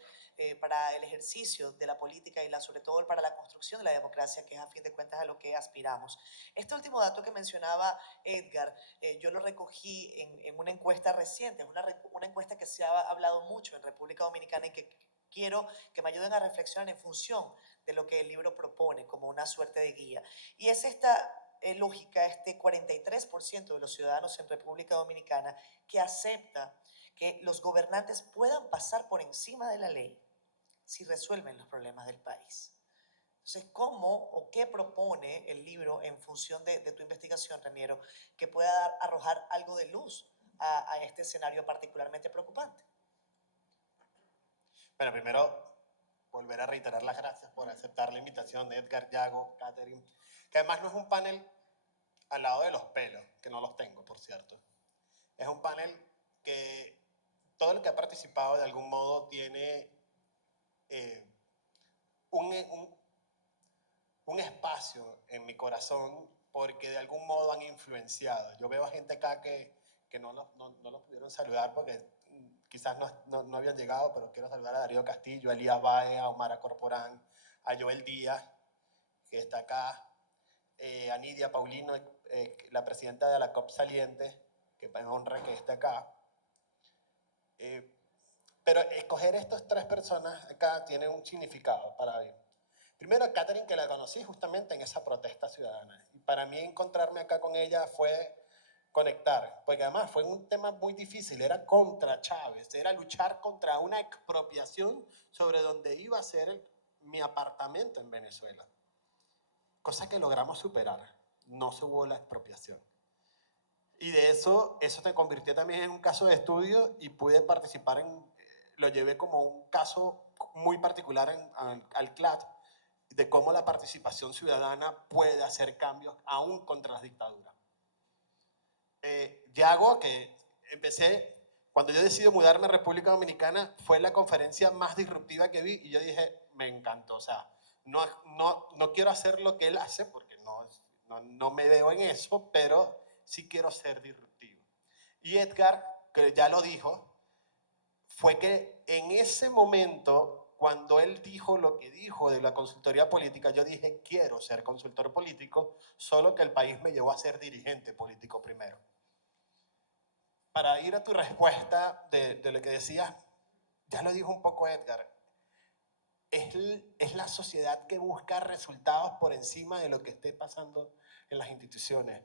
para el ejercicio de la política y sobre todo para la construcción de la democracia, que es a fin de cuentas a lo que aspiramos. Este último dato que mencionaba Edgar, yo lo recogí en una encuesta reciente, es una encuesta que se ha hablado mucho en República Dominicana y que quiero que me ayuden a reflexionar en función de lo que el libro propone como una suerte de guía. Y es esta lógica, este 43% de los ciudadanos en República Dominicana que acepta que los gobernantes puedan pasar por encima de la ley si resuelven los problemas del país. Entonces, ¿cómo o qué propone el libro en función de tu investigación, Raniero, que pueda arrojar algo de luz a este escenario particularmente preocupante? Bueno, primero, volver a reiterar las gracias por aceptar la invitación de Edgar, Yago, Catherine, que además no es un panel al lado de los pelos, que no los tengo, por cierto. Es un panel que todo el que ha participado de algún modo tiene un espacio en mi corazón porque de algún modo han influenciado. Yo veo a gente acá que no los pudieron saludar porque quizás no habían llegado, pero quiero saludar a Darío Castillo, a Elías Bae, a Omar Corporán, a Joel Díaz, que está acá, a Nidia Paulino, la presidenta de la COP saliente, que me honra que esté acá. Pero escoger estas tres personas acá tiene un significado para mí. Primero, a Catherine, que la conocí justamente en esa protesta ciudadana. Y para mí encontrarme acá con ella fue conectar, porque además fue un tema muy difícil, era contra Chávez, era luchar contra una expropiación sobre donde iba a ser mi apartamento en Venezuela. Cosa que logramos superar, no se hubo la expropiación. Y de eso te convirtió también en un caso de estudio y pude participar lo llevé como un caso muy particular al CLAT, de cómo la participación ciudadana puede hacer cambios aún contra las dictaduras. Yago, que empecé, cuando yo decidí mudarme a República Dominicana, fue la conferencia más disruptiva que vi y yo dije, me encantó, o sea, no quiero hacer lo que él hace porque no me veo en eso, pero sí quiero ser disruptivo. Y Edgar, que ya lo dijo, fue que en ese momento, cuando él dijo lo que dijo de la consultoría política, yo dije, quiero ser consultor político, solo que el país me llevó a ser dirigente político primero. Para ir a tu respuesta de lo que decías, ya lo dijo un poco Edgar, es la sociedad que busca resultados por encima de lo que esté pasando en las instituciones.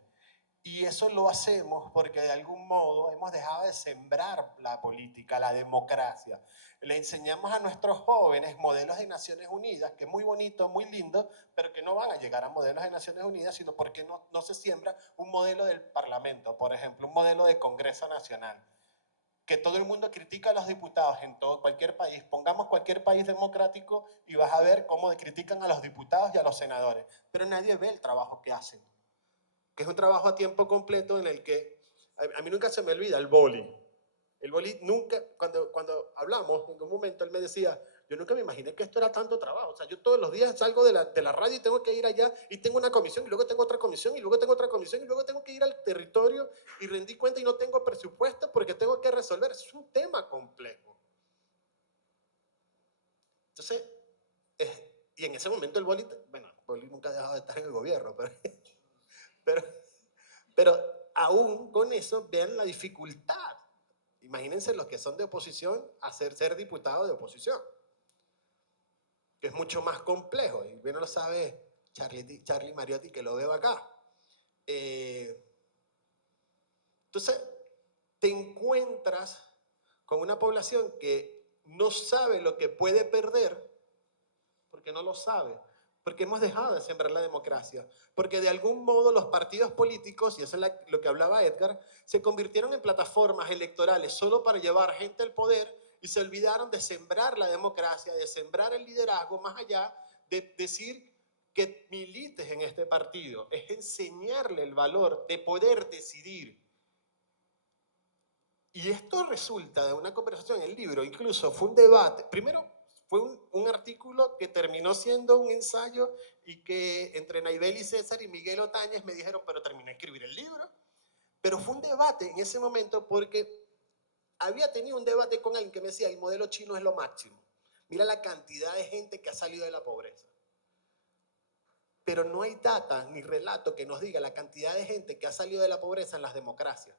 Y eso lo hacemos porque de algún modo hemos dejado de sembrar la política, la democracia. Le enseñamos a nuestros jóvenes modelos de Naciones Unidas, que es muy bonito, muy lindo, pero que no van a llegar a modelos de Naciones Unidas, sino porque no se siembra un modelo del Parlamento, por ejemplo, un modelo de Congreso Nacional. Que todo el mundo critica a los diputados en cualquier país. Pongamos cualquier país democrático y vas a ver cómo critican a los diputados y a los senadores. Pero nadie ve el trabajo que hacen, que es un trabajo a tiempo completo en el que, a mí nunca se me olvida el boli. El boli nunca, cuando hablamos, en un momento él me decía, yo nunca me imaginé que esto era tanto trabajo. O sea, yo todos los días salgo de la radio y tengo que ir allá y tengo una comisión y luego tengo otra comisión y luego tengo otra comisión y luego tengo que ir al territorio y rendí cuenta y no tengo presupuesto porque tengo que resolver. Es un tema complejo. Entonces, y en ese momento el boli nunca ha dejado de estar en el gobierno, pero aún con eso, vean la dificultad. Imagínense los que son de oposición a ser diputados de oposición, que es mucho más complejo. Y bien lo sabe Charlie Mariotti, que lo veo acá. Entonces, te encuentras con una población que no sabe lo que puede perder, porque no lo sabe. Porque hemos dejado de sembrar la democracia. Porque de algún modo los partidos políticos, y eso es lo que hablaba Edgar, se convirtieron en plataformas electorales solo para llevar gente al poder y se olvidaron de sembrar la democracia, de sembrar el liderazgo, más allá de decir que milites en este partido. Es enseñarle el valor de poder decidir. Y esto resulta de una conversación en el libro, incluso fue un debate. Primero, fue un artículo que terminó siendo un ensayo y que entre Naibel y César y Miguel Otañez me dijeron, pero terminé de escribir el libro. Pero fue un debate en ese momento porque había tenido un debate con alguien que me decía, el modelo chino es lo máximo. Mira la cantidad de gente que ha salido de la pobreza. Pero no hay data ni relato que nos diga la cantidad de gente que ha salido de la pobreza en las democracias.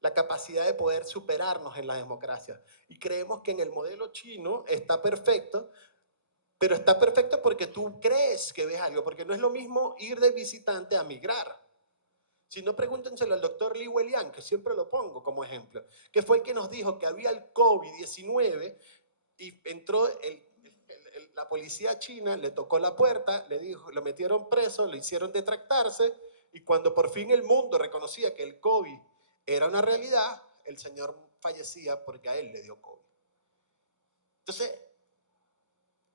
La capacidad de poder superarnos en la democracia. Y creemos que en el modelo chino está perfecto, pero está perfecto porque tú crees que ves algo, porque no es lo mismo ir de visitante a migrar. Si no, pregúntenselo al doctor Li Weliang, que siempre lo pongo como ejemplo, que fue el que nos dijo que había el COVID-19 y entró la policía china le tocó la puerta, le dijo, lo metieron preso, lo hicieron detractarse, y cuando por fin el mundo reconocía que el COVID era una realidad, el señor fallecía porque a él le dio COVID. Entonces,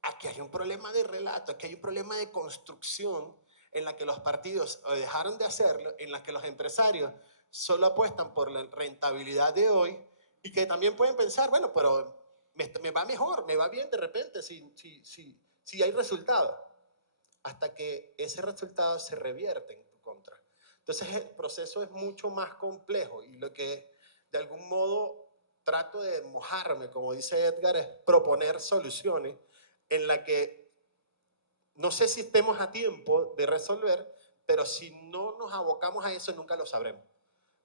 aquí hay un problema de relato, aquí hay un problema de construcción en la que los partidos dejaron de hacerlo, en la que los empresarios solo apuestan por la rentabilidad de hoy y que también pueden pensar, bueno, pero me va mejor, me va bien de repente si hay resultado, hasta que ese resultado se revierte en tu contra. Entonces el proceso es mucho más complejo y lo que de algún modo trato de mojarme, como dice Edgar, es proponer soluciones en la que no sé si estemos a tiempo de resolver, pero si no nos abocamos a eso nunca lo sabremos.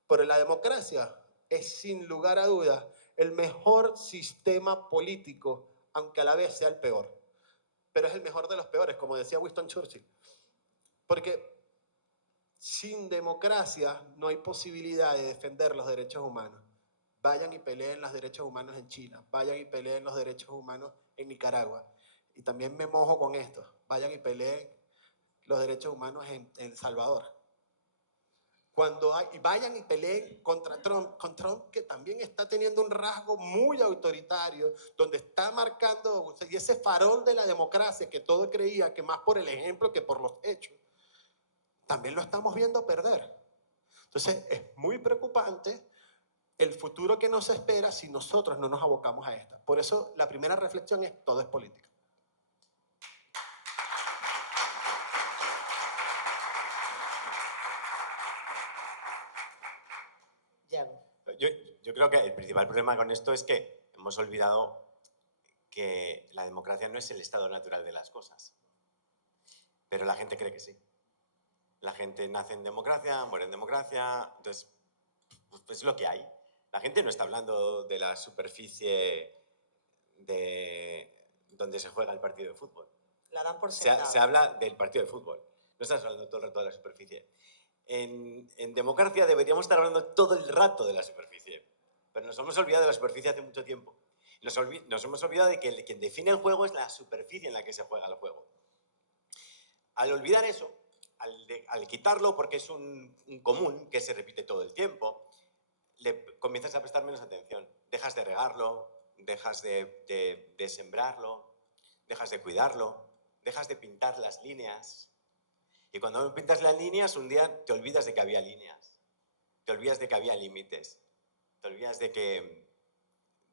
Pero la democracia es sin lugar a dudas el mejor sistema político, aunque a la vez sea el peor. Pero es el mejor de los peores, como decía Winston Churchill. Porque sin democracia no hay posibilidad de defender los derechos humanos. Vayan y peleen los derechos humanos en China, vayan y peleen los derechos humanos en Nicaragua. Y también me mojo con esto, vayan y peleen los derechos humanos en El Salvador. Y vayan y peleen contra Trump que también está teniendo un rasgo muy autoritario, donde está marcando, y ese farol de la democracia que todos creían que más por el ejemplo que por los hechos, también lo estamos viendo perder. Entonces es muy preocupante el futuro que nos espera si nosotros no nos abocamos a esta. Por eso la primera reflexión es: todo es política. Yago. Yo creo que el principal problema con esto es que hemos olvidado que la democracia no es el estado natural de las cosas. Pero la gente cree que sí. La gente nace en democracia, muere en democracia, entonces pues es lo que hay. La gente no está hablando de la superficie de donde se juega el partido de fútbol. La dan por sentado. Se habla del partido de fútbol. No estás hablando todo el rato de la superficie. En democracia deberíamos estar hablando todo el rato de la superficie. Pero nos hemos olvidado de la superficie hace mucho tiempo. Nos hemos olvidado de que quien define el juego es la superficie en la que se juega el juego. Al olvidar eso, al quitarlo porque es un común que se repite todo el tiempo, le comienzas a prestar menos atención. Dejas de regarlo, dejas de sembrarlo, dejas de cuidarlo, dejas de pintar las líneas. Y cuando pintas las líneas, un día te olvidas de que había líneas, te olvidas de que había límites, te olvidas de que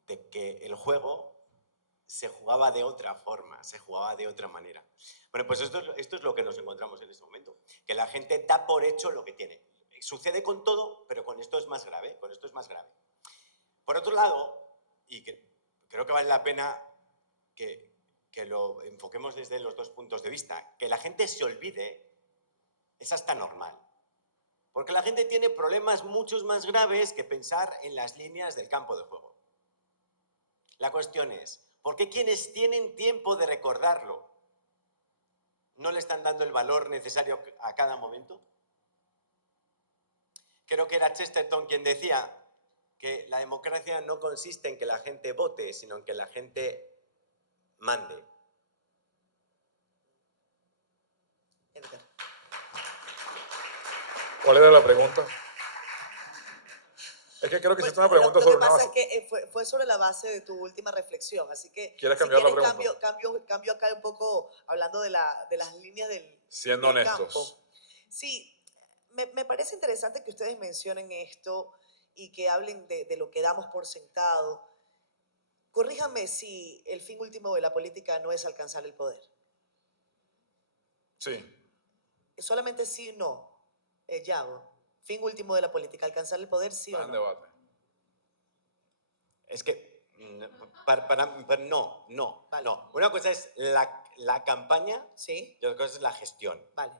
el juego se jugaba de otra forma, se jugaba de otra manera. Bueno, pues esto es lo que nos encontramos en este momento, que la gente da por hecho lo que tiene. Sucede con todo, pero con esto es más grave, Por otro lado, y creo que vale la pena que lo enfoquemos desde los dos puntos de vista, que la gente se olvide es hasta normal. Porque la gente tiene problemas muchos más graves que pensar en las líneas del campo de juego. La cuestión es, ¿por qué quienes tienen tiempo de recordarlo no le están dando el valor necesario a cada momento? Creo que era Chesterton quien decía que la democracia no consiste en que la gente vote, sino en que la gente mande. Edgar. ¿Cuál era la pregunta? Es que creo que hiciste una pregunta sobre una Lo que base. pasa es que fue sobre la base de tu última reflexión, así que ¿Quieres cambiar la quieren, pregunta? cambio acá un poco hablando de las líneas Siendo del honestos. campo. Sí, me parece interesante que ustedes mencionen esto y que hablen de lo que damos por sentado. Corríjame si el fin último de la política no es alcanzar el poder. Sí. Solamente sí o no, Yago. Fin último de la política, alcanzar el poder, sí Está o en no. debate. Es que, no. Vale. No. Una cosa es la campaña ¿Sí? y otra cosa es la gestión. Vale,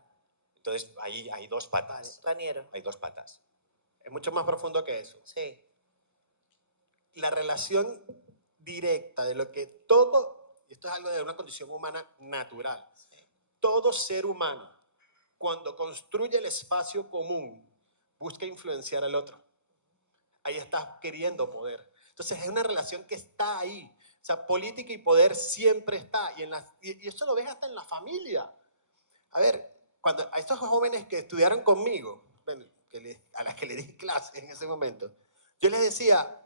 Entonces, ahí hay dos vale. patas. Raniero. Hay dos patas. Es mucho más profundo que eso. Sí. La relación directa de lo que todo, y esto es algo de una condición humana natural, todo ser humano, cuando construye el espacio común, busca influenciar al otro. Ahí estás queriendo poder. Entonces es una relación que está ahí. O sea, política y poder siempre está. Y eso lo ves hasta en la familia. A ver, cuando a estos jóvenes que estudiaron conmigo, bueno, a las que le di clases en ese momento, yo les decía,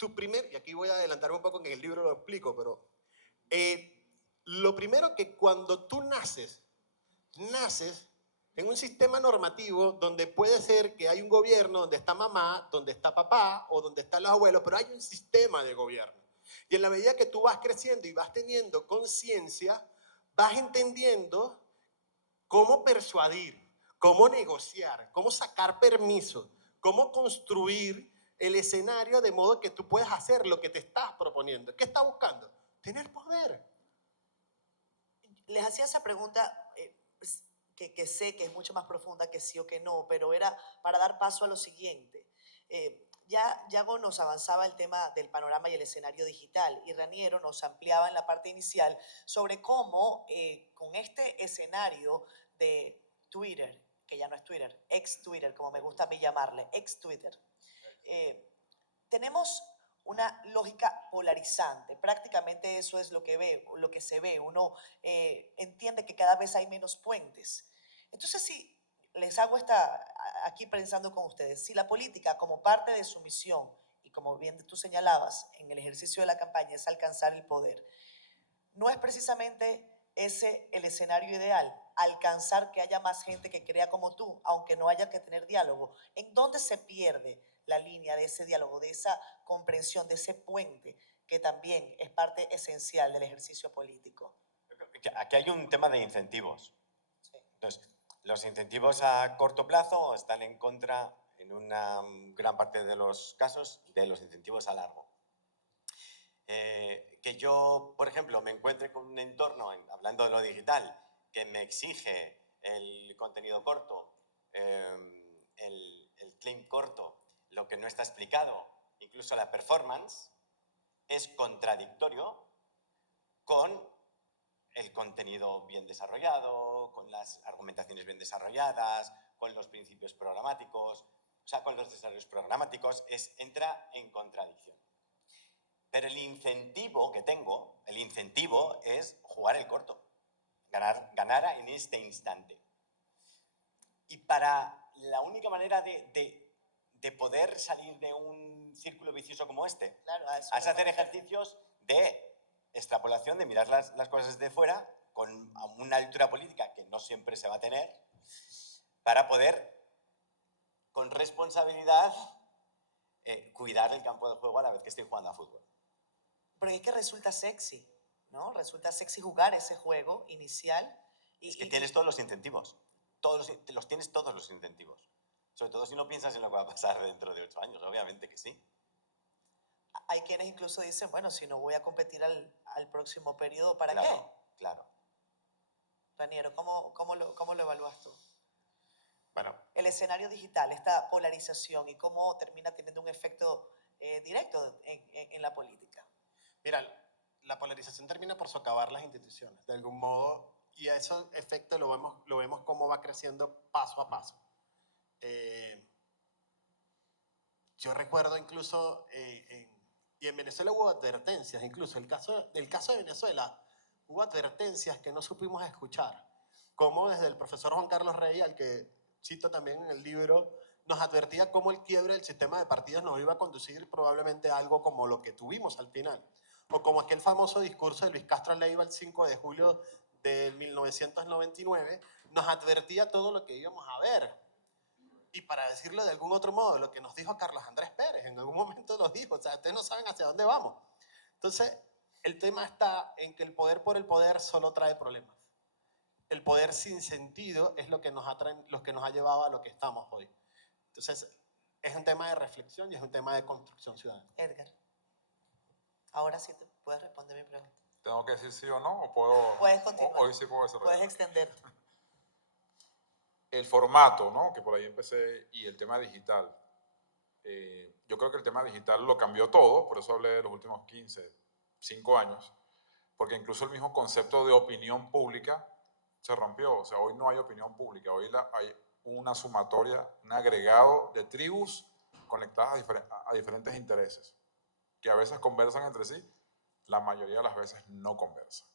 y aquí voy a adelantarme un poco, que en el libro lo explico, pero lo primero que cuando tú naces en un sistema normativo donde puede ser que hay un gobierno donde está mamá, donde está papá o donde están los abuelos, pero hay un sistema de gobierno. Y en la medida que tú vas creciendo y vas teniendo conciencia, vas entendiendo cómo persuadir, cómo negociar, cómo sacar permiso, cómo construir el escenario de modo que tú puedas hacer lo que te estás proponiendo. ¿Qué estás buscando? Tener poder. Les hacía esa pregunta que sé que es mucho más profunda que sí o que no, pero era para dar paso a lo siguiente. Ya Yago nos avanzaba el tema del panorama y el escenario digital y Raniero nos ampliaba en la parte inicial sobre cómo con este escenario de Twitter, que ya no es Twitter, ex Twitter, como me gusta a mí llamarle, ex Twitter, tenemos una lógica polarizante. Prácticamente eso es lo que se ve. Uno entiende que cada vez hay menos puentes. Entonces, si les hago aquí pensando con ustedes, si la política como parte de su misión, y como bien tú señalabas en el ejercicio de la campaña, es alcanzar el poder, no es precisamente ese el escenario ideal, alcanzar que haya más gente que crea como tú, aunque no haya que tener diálogo. ¿En dónde se pierde la línea de ese diálogo, de esa comprensión, de ese puente que también es parte esencial del ejercicio político? Aquí hay un tema de incentivos. Entonces, los incentivos a corto plazo están en contra, en una gran parte de los casos, de los incentivos a largo. Que yo, por ejemplo, me encuentre con un entorno, hablando de lo digital, que me exige el contenido corto, el claim corto, lo que no está explicado, incluso la performance, es contradictorio con el contenido bien desarrollado, con las argumentaciones bien desarrolladas, con los principios programáticos, o sea, con los desarrollos programáticos, entra en contradicción. Pero el incentivo que tengo, el incentivo es jugar el corto, ganar en este instante. Y para la única manera de poder salir de un círculo vicioso como este, claro, es hacer ejercicios de extrapolación, de mirar las cosas de fuera, con una altura política que no siempre se va a tener, para poder, con responsabilidad, cuidar el campo de juego a la vez que estoy jugando a fútbol. Porque es que resulta sexy, ¿no? Resulta sexy jugar ese juego inicial. Es que tienes todos los incentivos. Tienes todos los incentivos. Sobre todo si no piensas en lo que va a pasar dentro de 8 años, obviamente que sí. Hay quienes incluso dicen, bueno, si no voy a competir al próximo periodo, ¿para claro, qué? Claro. Raniero, ¿cómo lo evalúas tú? Bueno. El escenario digital, esta polarización y cómo termina teniendo un efecto directo en la política. Mira, la polarización termina por socavar las instituciones, de algún modo, y a ese efecto lo vemos cómo va creciendo paso a paso. Yo recuerdo incluso, y en Venezuela hubo advertencias, incluso el caso de Venezuela, hubo advertencias que no supimos escuchar, como desde el profesor Juan Carlos Rey, al que cito también en el libro, nos advertía cómo el quiebre del sistema de partidos nos iba a conducir probablemente a algo como lo que tuvimos al final, o como aquel famoso discurso de Luis Castro Leiva el 5 de julio de 1999, nos advertía todo lo que íbamos a ver. Y para decirlo de algún otro modo, lo que nos dijo Carlos Andrés Pérez, en algún momento nos dijo, o sea, ustedes no saben hacia dónde vamos. Entonces, el tema está en que el poder por el poder solo trae problemas. El poder sin sentido es lo que nos ha llevado a lo que estamos hoy. Entonces, es un tema de reflexión y es un tema de construcción ciudadana. Edgar, ahora sí puedes responder mi pregunta. ¿Tengo que decir sí o no? ¿O puedo? Puedes continuar. Hoy sí puedo desarrollar. Puedes extender. El formato, ¿no? Que por ahí empecé, y el tema digital. Yo creo que el tema digital lo cambió todo, por eso hablé de los últimos 5 años, porque incluso el mismo concepto de opinión pública se rompió. O sea, hoy no hay opinión pública, hoy hay una sumatoria, un agregado de tribus conectadas a diferentes intereses. que a veces conversan entre sí, la mayoría de las veces no conversan.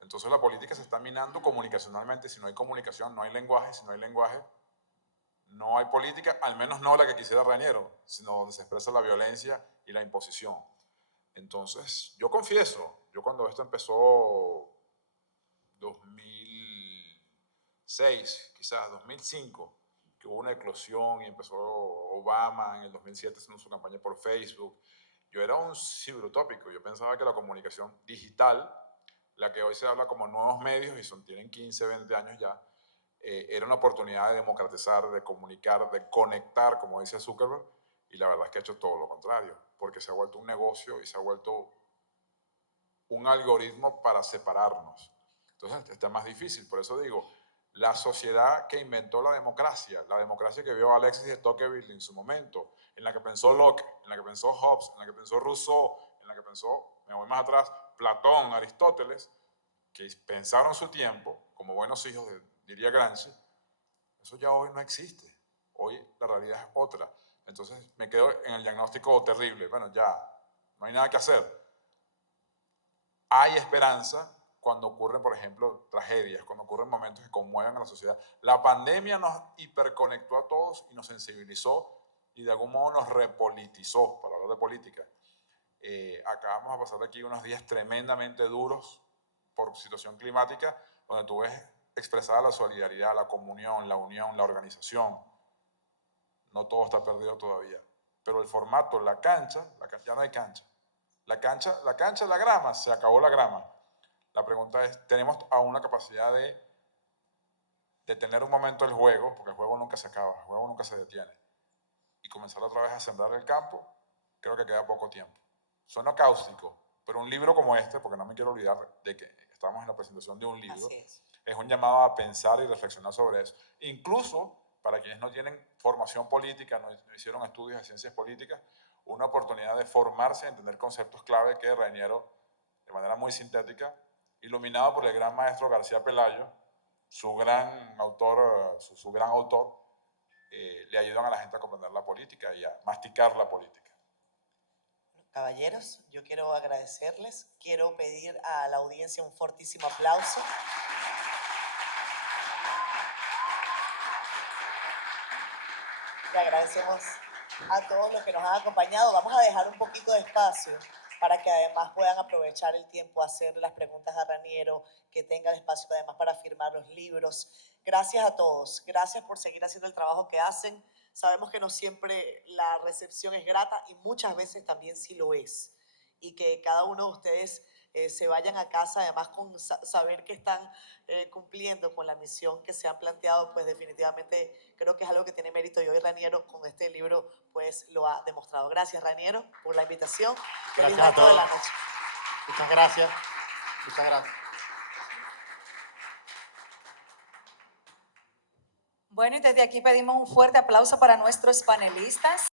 Entonces la política se está minando comunicacionalmente. Si no hay comunicación, no hay lenguaje. Si no hay lenguaje, no hay política, al menos no la que quisiera Raniero, sino donde se expresa la violencia y la imposición. Entonces, yo confieso, yo cuando esto empezó 2006, quizás 2005, que hubo una eclosión y empezó Obama en el 2007 haciendo su campaña por Facebook, yo era un ciberutópico. Yo pensaba que la comunicación digital, la que hoy se habla como nuevos medios y tienen 15, 20 años ya, era una oportunidad de democratizar, de comunicar, de conectar, como dice Zuckerberg, y la verdad es que ha hecho todo lo contrario, porque se ha vuelto un negocio y se ha vuelto un algoritmo para separarnos. Entonces está más difícil. Por eso digo, la sociedad que inventó la democracia que vio Alexis de Tocqueville en su momento, en la que pensó Locke, en la que pensó Hobbes, en la que pensó Rousseau, en la que pensó, me voy más atrás, Platón, Aristóteles, que pensaron su tiempo como buenos hijos, diría Gramsci, eso ya hoy no existe. Hoy la realidad es otra. Entonces me quedo en el diagnóstico terrible. Bueno, ya no hay nada que hacer. Hay esperanza cuando ocurren, por ejemplo, tragedias, cuando ocurren momentos que conmueven a la sociedad. La pandemia nos hiperconectó a todos y nos sensibilizó y de algún modo nos repolitizó, para hablar de política. Acá vamos a pasar aquí unos días tremendamente duros por situación climática, donde tú ves expresada la solidaridad, la comunión, la unión, la organización. No todo está perdido todavía. Pero el formato, la cancha, ya no hay cancha. La cancha, la grama, se acabó la grama. La pregunta es, ¿tenemos aún la capacidad de tener un momento el juego? Porque el juego nunca se acaba, el juego nunca se detiene. Y comenzar otra vez a sembrar el campo, creo que queda poco tiempo. Suena cáustico, pero un libro como este, porque no me quiero olvidar de que estamos en la presentación de un libro, es un llamado a pensar y reflexionar sobre eso. Incluso para quienes no tienen formación política, no hicieron estudios de ciencias políticas, una oportunidad de formarse, entender conceptos clave que Raniero, de manera muy sintética, iluminado por el gran maestro García Pelayo, su gran autor, le ayudan a la gente a comprender la política y a masticar la política. Caballeros, yo quiero agradecerles, quiero pedir a la audiencia un fortísimo aplauso. Le agradecemos a todos los que nos han acompañado. Vamos a dejar un poquito de espacio para que además puedan aprovechar el tiempo a hacer las preguntas a Raniero, que tengan espacio además para firmar los libros. Gracias a todos, gracias por seguir haciendo el trabajo que hacen. Sabemos que no siempre la recepción es grata y muchas veces también sí lo es. Y que cada uno de ustedes se vayan a casa, además con saber que están cumpliendo con la misión que se han planteado, pues definitivamente creo que es algo que tiene mérito y hoy Raniero con este libro pues lo ha demostrado. Gracias Raniero por la invitación. Gracias a todos. Muchas gracias. Muchas gracias. Bueno, y desde aquí pedimos un fuerte aplauso para nuestros panelistas.